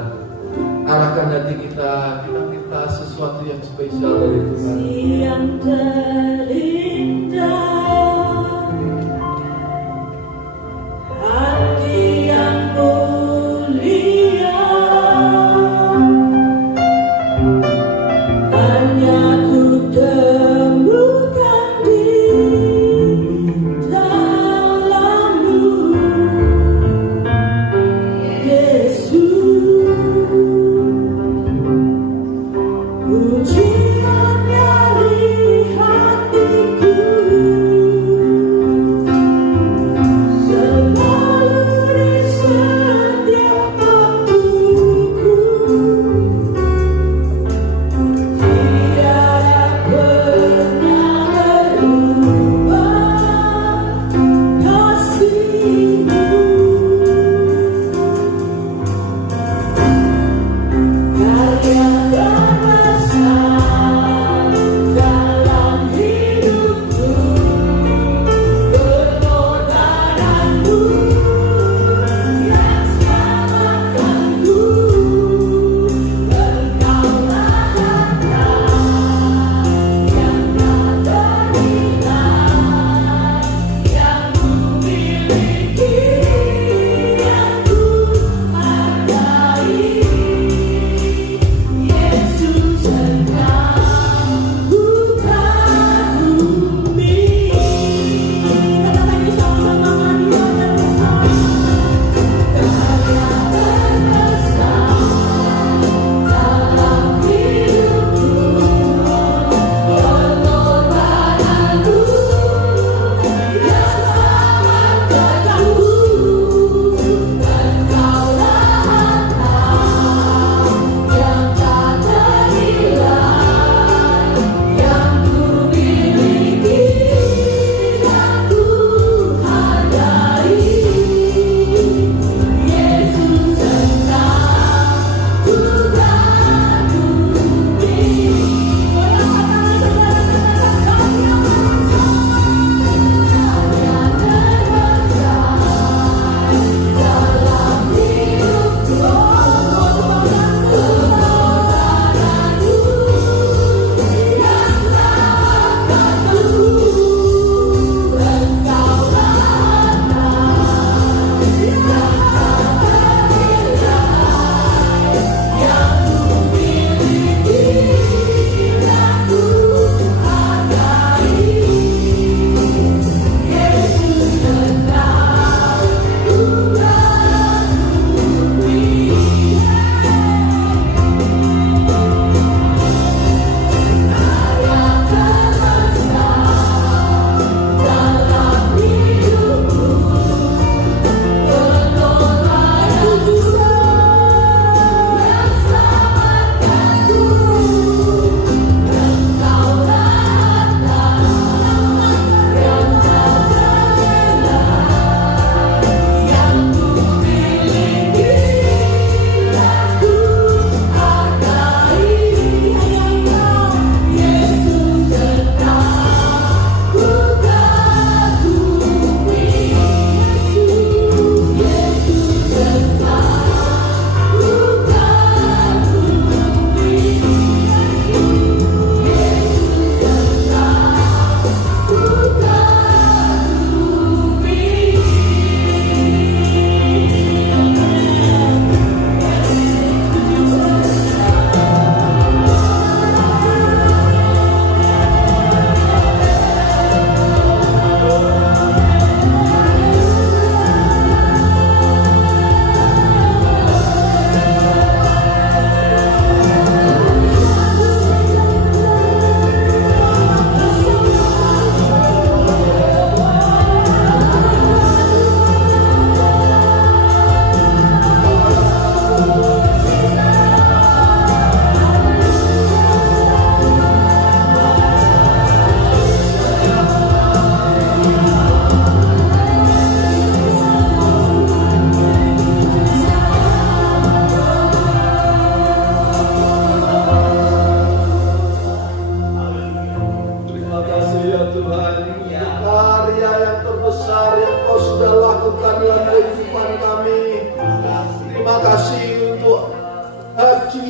arahkan hati kita minta sesuatu yang spesial dari Tuhan. Yang terindah, hati yang mulia, hanya ku temukan di dalam-Mu, Yesus. Ujian dari hati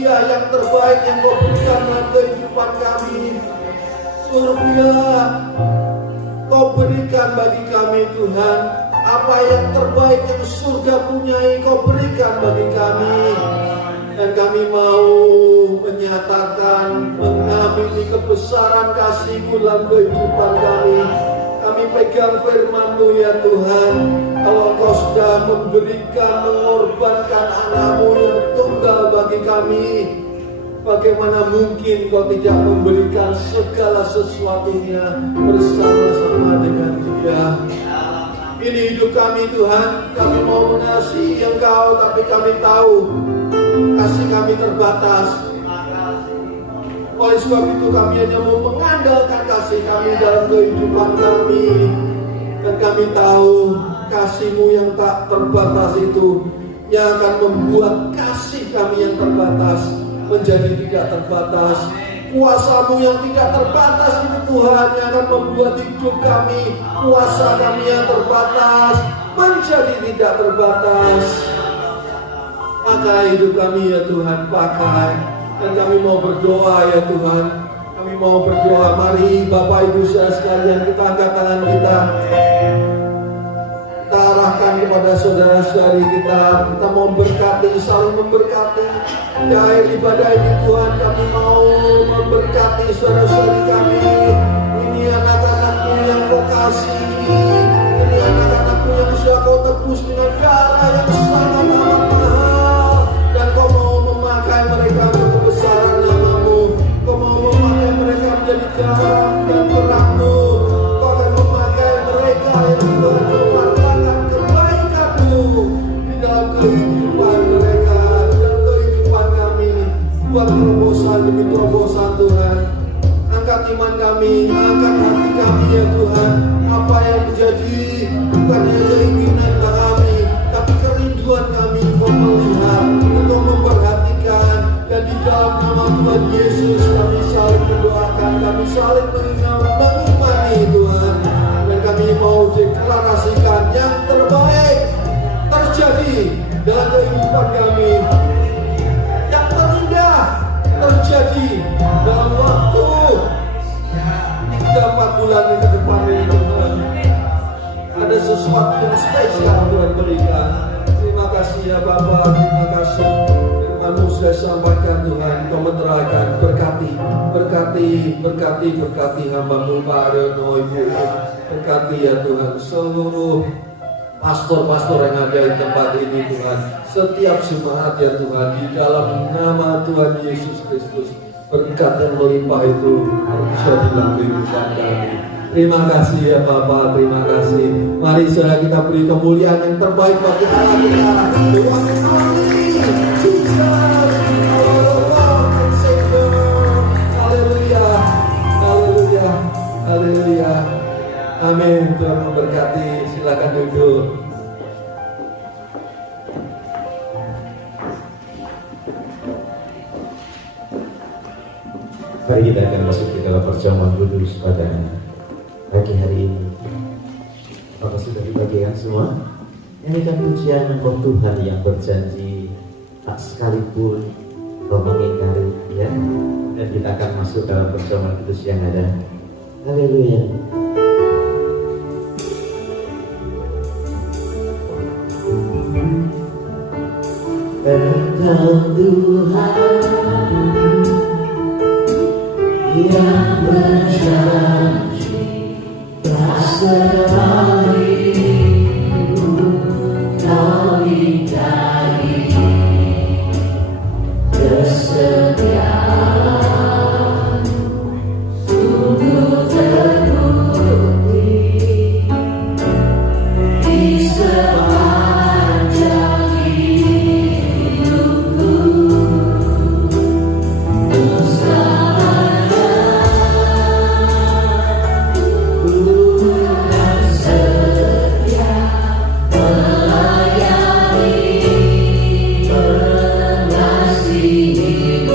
hadiah yang terbaik yang Kau berikan dalam kehidupan kami. Surga Kau berikan bagi kami Tuhan. Apa yang terbaik yang surga punyai Kau berikan bagi kami. Dan kami mau menyatakan, mengamini kebesaran kasih-Mu dalam kehidupan kami. Kami pegang firman-Mu ya Tuhan. Kalau Engkau sudah memberikan, mengorbankan anak-Mu yang tunggal bagi kami, bagaimana mungkin Kau tidak memberikan segala sesuatunya bersama-sama dengan Dia. Ini hidup kami Tuhan. Kami mau mengasihi Engkau, tapi kami tahu kasih kami terbatas. Oleh sebab itu kami hanya mau mengandalkan kasih kami dalam kehidupan kami. Dan kami tahu kasih-Mu yang tak terbatas itu yang akan membuat kasih kami yang terbatas menjadi tidak terbatas. Kuasa-Mu yang tidak terbatas itu Tuhan yang akan membuat hidup kami, kuasa kami yang terbatas menjadi tidak terbatas. Pakai hidup kami ya Tuhan, pakai. Dan kami mau berdoa ya Tuhan. Kami mau berdoa. Mari Bapak Ibu saudara sekalian, kita angkat tangan kita. Kita arahkan kepada saudara-saudari kita. Kita mau berkati, saling memberkati. Di akhir ibadah ini Tuhan, kami mau memberkati saudara-saudari kami. Ini anak-anak-Mu yang Kau kasihi. Ini anak-anak-Mu yang sudah Kau tebus dengan darah yang sangat amat mahal. Dan Kau mau memakai mereka untuk kebesaran nama-Mu. Kau mau memakai mereka menjadi garam dan terang-Mu. Kau akan memakai mereka yang Tuhan mewartakan kebaikan-Mu di dalam kehidupan mereka, di dalam kehidupan kami. Buat terobosan demi terobosan Tuhan. Angkat iman kami, angkat hati kami ya Tuhan. Apa yang menjadi bukan hanya keinginan kami, tapi kerinduan kami untuk melihat, untuk memperhatikan. Dan di dalam nama Tuhan Yesus kami saling mendoakan, kami saling mengimani Tuhan. Dan kami mau deklarasikan yang terbaik terjadi dalam kehidupan kami. Yang terindah terjadi dalam waktu 3-4 bulan ke depan ini Tuhan. Ada sesuatu yang spesial Tuhan berikan. Terima kasih ya Bapak, terima kasih. Firman-Mu sudah sampaikan Tuhan, Kau menerangkan, berkati, berkati, berkati, berkati hamba-Mu Pak Aryono, Ibu, berkati ya Tuhan seluruh pastor-pastor yang ada di tempat ini Tuhan. Setiap jemaat ya Tuhan, di dalam nama Tuhan Yesus Kristus, berkat yang melimpah itu terjadi dalam kehidupan kami. Terima kasih ya Bapak, terima kasih. Mari saudara kita beri kemuliaan yang terbaik bagi Allah kita. The one and only Jesus, our Lord and Savior. Haleluya, haleluya, haleluya. Amin. Tuhan memberkati. Silakan duduk. Mari kita akan masuk ke dalam perjamuan kudus pada pagi hari ini. Apakah sudah dibagikan semua? Nyanyikan pujian Engkau Tuhan yang berjanji tak sekalipun Kau mengingkari, ya. Dan kita akan masuk dalam perjamuan kudus yang ada. Haleluya. Engkau Tuhan yang berjanji tak sekalipun Kau ingkari kesetiaan sungguh terbukti di sepanjang hidupku. Melayani, mengasihi.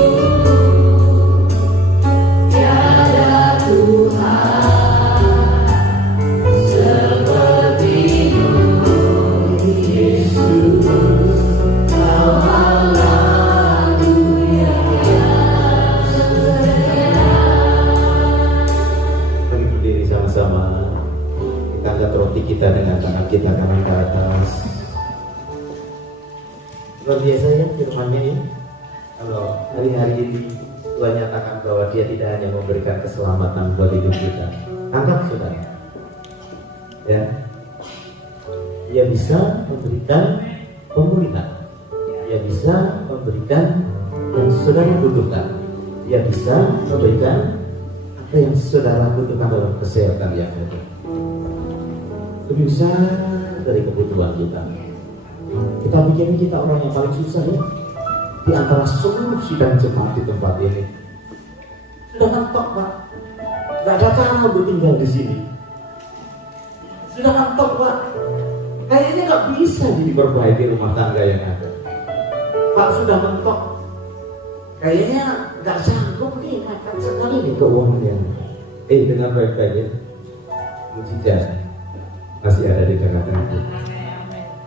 kita tangan ke atas. Luar biasa ya firman-Nya ya. Kalau hari-hari ini Tuhan nyatakan bahwa Dia tidak hanya memberikan keselamatan buat hidup kita. Anggap saudara, ya, Dia bisa memberikan pemulihan. Dia bisa memberikan yang saudara butuhkan. Dia bisa memberikan apa yang saudara butuhkan dalam kesehatan yang ada. Lebih besar dari kebutuhan kita. Kita pikirin kita orang yang paling susah ya di antara seluruh sidang jemaat di tempat ini. Sudah mentok Pak, nggak ada cara untuk tinggal di sini. Sudah mentok Pak, kayaknya nggak bisa diperbaiki rumah tangga yang ada. Pak sudah mentok, kayaknya nggak sanggup nih, makan sekali nih keuangan yang. Dengan baik-baik ya, mujizat masih ada di tengah-tengah kita.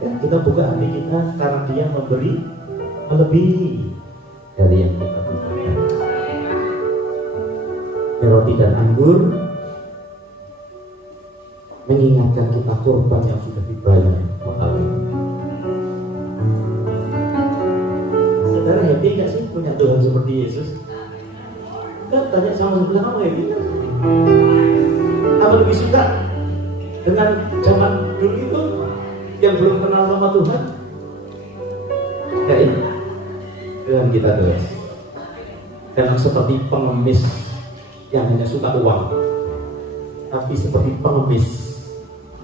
Ya, kita buka hati kita karena Dia memberi melebihi dari yang kita butuhkan. Roti dan anggur mengingatkan kita korban yang sudah dibayar mahal. Saudara happy nggak sih punya Tuhan seperti Yesus? Kita tanya sama sebelah kamu happy nggak? Apa lebih suka dengan zaman dulu itu yang belum kenal sama Tuhan? Ya ini dengan kita terus. Memang seperti pengemis yang hanya suka uang, tapi seperti pengemis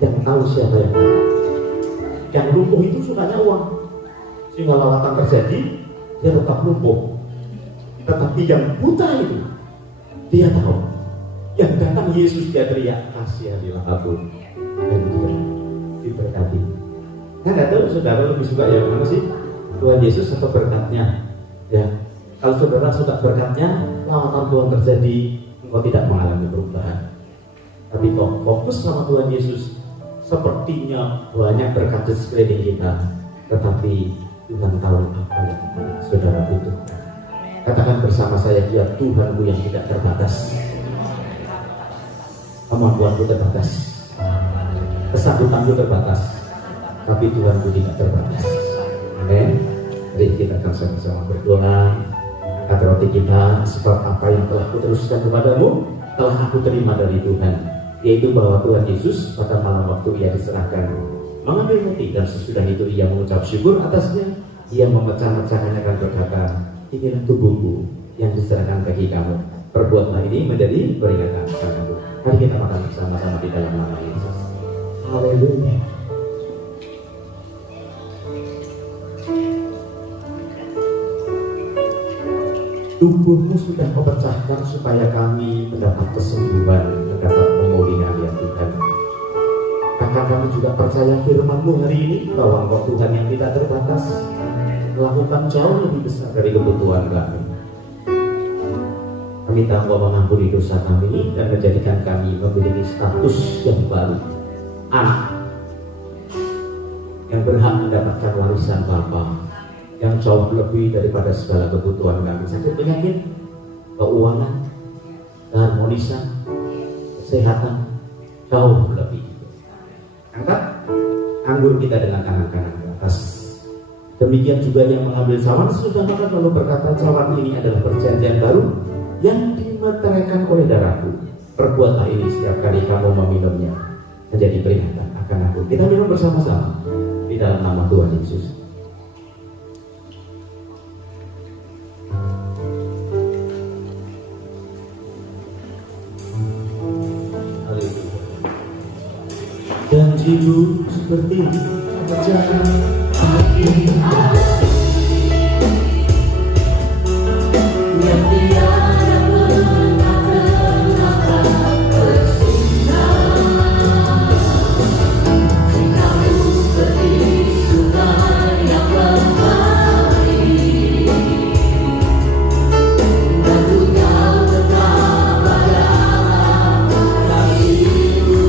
yang tahu siapa yang ada. Yang lumpuh itu sukanya uang, sehingga lawatan terjadi dia tetap lumpuh. Tetapi yang buta itu dia tahu, yang datang Yesus dia teriak, kasihanilah aku, dan dia diberkati. Saya nggak tahu saudara lebih suka yang mana sih, Tuhan Yesus atau berkatnya? Ya, kalau saudara suka berkatnya, lawatan Tuhan terjadi, engkau tidak mengalami perubahan. Tapi kok fokus sama Tuhan Yesus, sepertinya banyak berkat di sekeliling kita, tetapi Tuhan tahu apa yang saudara butuhkan. Katakan bersama saya, Dia Tuhanku yang tidak terbatas. Kemampuanku terbatas, kesanggupanku terbatas, tapi Tuhanku tidak terbatas. Amin. Mari kita akan sama-sama berdoa. Angkat roti kita, sebab apa yang telah kuteruskan kepadamu telah aku terima dari Tuhan, yaitu bahwa Tuhan Yesus pada malam waktu Ia diserahkan mengambil roti, dan sesudah itu Ia mengucap syukur atasnya. Ia memecah-mecahkannya dan berkata, inilah tubuhku yang diserahkan bagi kamu. Perbuatlah ini menjadi peringatan kepadamu. Mari kita makan bersama-sama di dalam nama Yesus. Haleluya. Tubuhmu sudah kau pecahkan supaya kami mendapat kesembuhan, mendapat pemulihan ya Tuhan. Bahkan kami juga percaya firman-Mu hari ini bahwa Engkau Tuhan yang tidak terbatas, melakukan jauh lebih besar dari kebutuhan kami. Kami minta Engkau mengampuni dosa kami dan menjadikan kami memiliki status yang baru, anak yang berhak mendapatkan warisan Bapa yang jauh lebih daripada segala kebutuhan kami. Sakit penyakit, keuangan, keharmonisan, kesehatan, jauh lebih. Angkat anggur kita dengan tangan kanan ke atas. Demikian juga yang mengambil cawan sudah makan lalu berkata, cawan ini adalah perjanjian baru yang dimeteraikan oleh darahku. Perbuatlah ini setiap kali kamu meminumnya, menjadi peringatan akan aku. Kita minum bersama-sama di dalam nama Tuhan Yesus. Janjimu seperti jalan api yang tiada pernah bersinar. Cintamu seperti sungai yang mengalir, dan Engkau tetap pada kasih-Mu.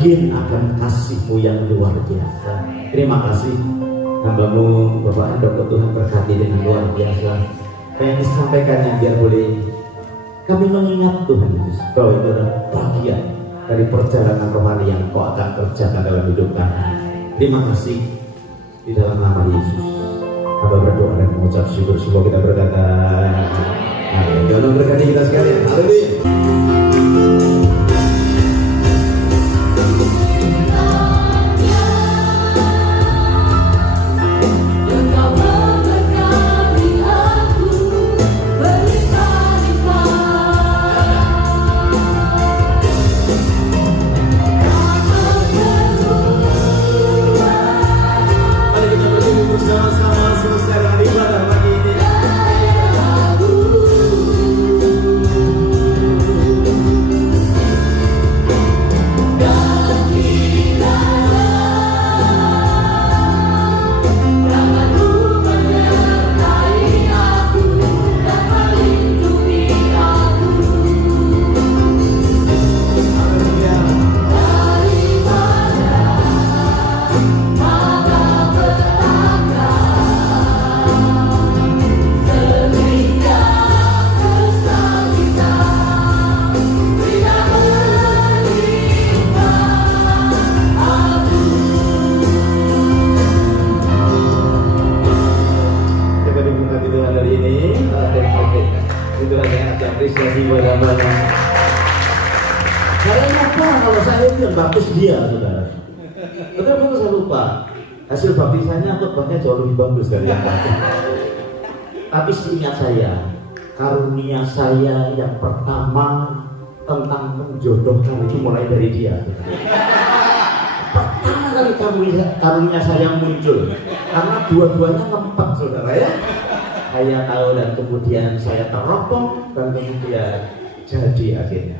yakin akan kasih-Mu yang luar biasa. Terima kasih hamba-Mu Bapak Dr. Tuhan berkati dengan luar biasa. Apa yang disampaikannya biar boleh kami mengingat Tuhan Yesus bahwa itu adalah bagian dari perjalanan rohani yang Kau akan kerjakan dalam hidup kami. Terima kasih di dalam nama Yesus. Hamba berdoa dan mengucap syukur. Semua kita berkata amin. Tuhan berkati kita sekalian. Haleluya. Bersama-sama selesai dengan ibadah pagi ini. Apresiasi bagaimana. Saya lupa kalau saya itu yang baptis dia, saudara. Betul-betul saya lupa. Hasil baptisannya khotbahnya jauh lebih bagus dari yang baptis. Tapi seingat saya, karunia saya yang pertama tentang menjodohkan itu mulai dari dia. Pertama kali karunia saya muncul, karena dua-duanya ngempet, saudara ya. Saya tahu dan kemudian saya teropong dan kemudian jadi akhirnya.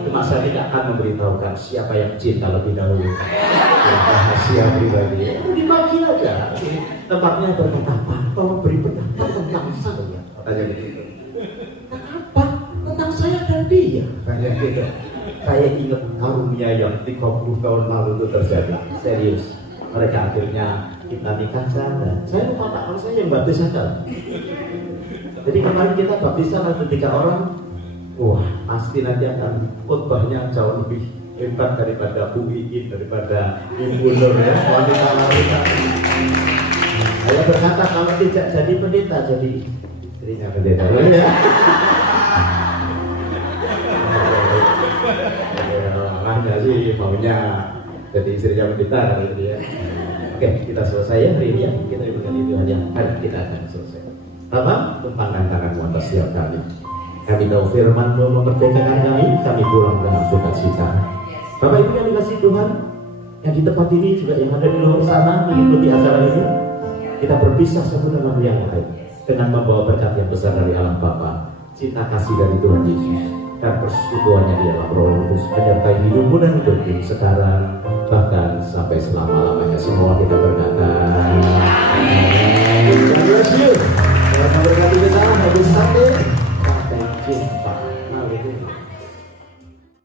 Cuma saya tidak akan memberitahukan siapa yang cinta lebih dahulu. Rahasia pribadi. Itu dibagi aja. Tempatnya berkata, tolong beri pendapat tentang saya. Katanya begitu. Kenapa? Tentang saya dan dia. Katanya gitu. Saya ingat karunia yang 30 tahun lalu itu terjadi. Serius. Mereka akhirnya kita nikahkan dan saya lupa tak kalau saya yang baptisan. Jadi kemarin kita baptisan ada 3 orang. Wah, pasti nanti akan khotbahnya jauh lebih hebat daripada Bu Iin, daripada Ibu Nur ya, wanita-wanita. Saya berkata kalau tidak jadi pendeta, jadi istrinya pendeta ya. Makanya sih maunya jadi istrinya pendeta gitu ya. Oke, kita selesai ya hari ini ya. Kita berkali Tuhan yang kita akan selesai. Apa? Tumpangkan tanganmu atas setiap kami. Kami tahu firman Tuhan memerdekakan kami pulang dengan sukacita. Bapak Ibu yang dikasihi Tuhan, yang di tempat ini juga yang ada di luar sana mengikuti acara ini, kita berpisah satu dengan yang lain dengan membawa berkat yang besar dari alam Bapa, cinta kasih dari Tuhan Yesus, dan persekutuannya di dalam Roh Kudus menyertai hidupmu dan hidupku sekarang bahkan sampai selama-lamanya. Semua kita berkata amin. God bless you. Tuhan memberkati kita. Happy Sunday. Sampai jumpa.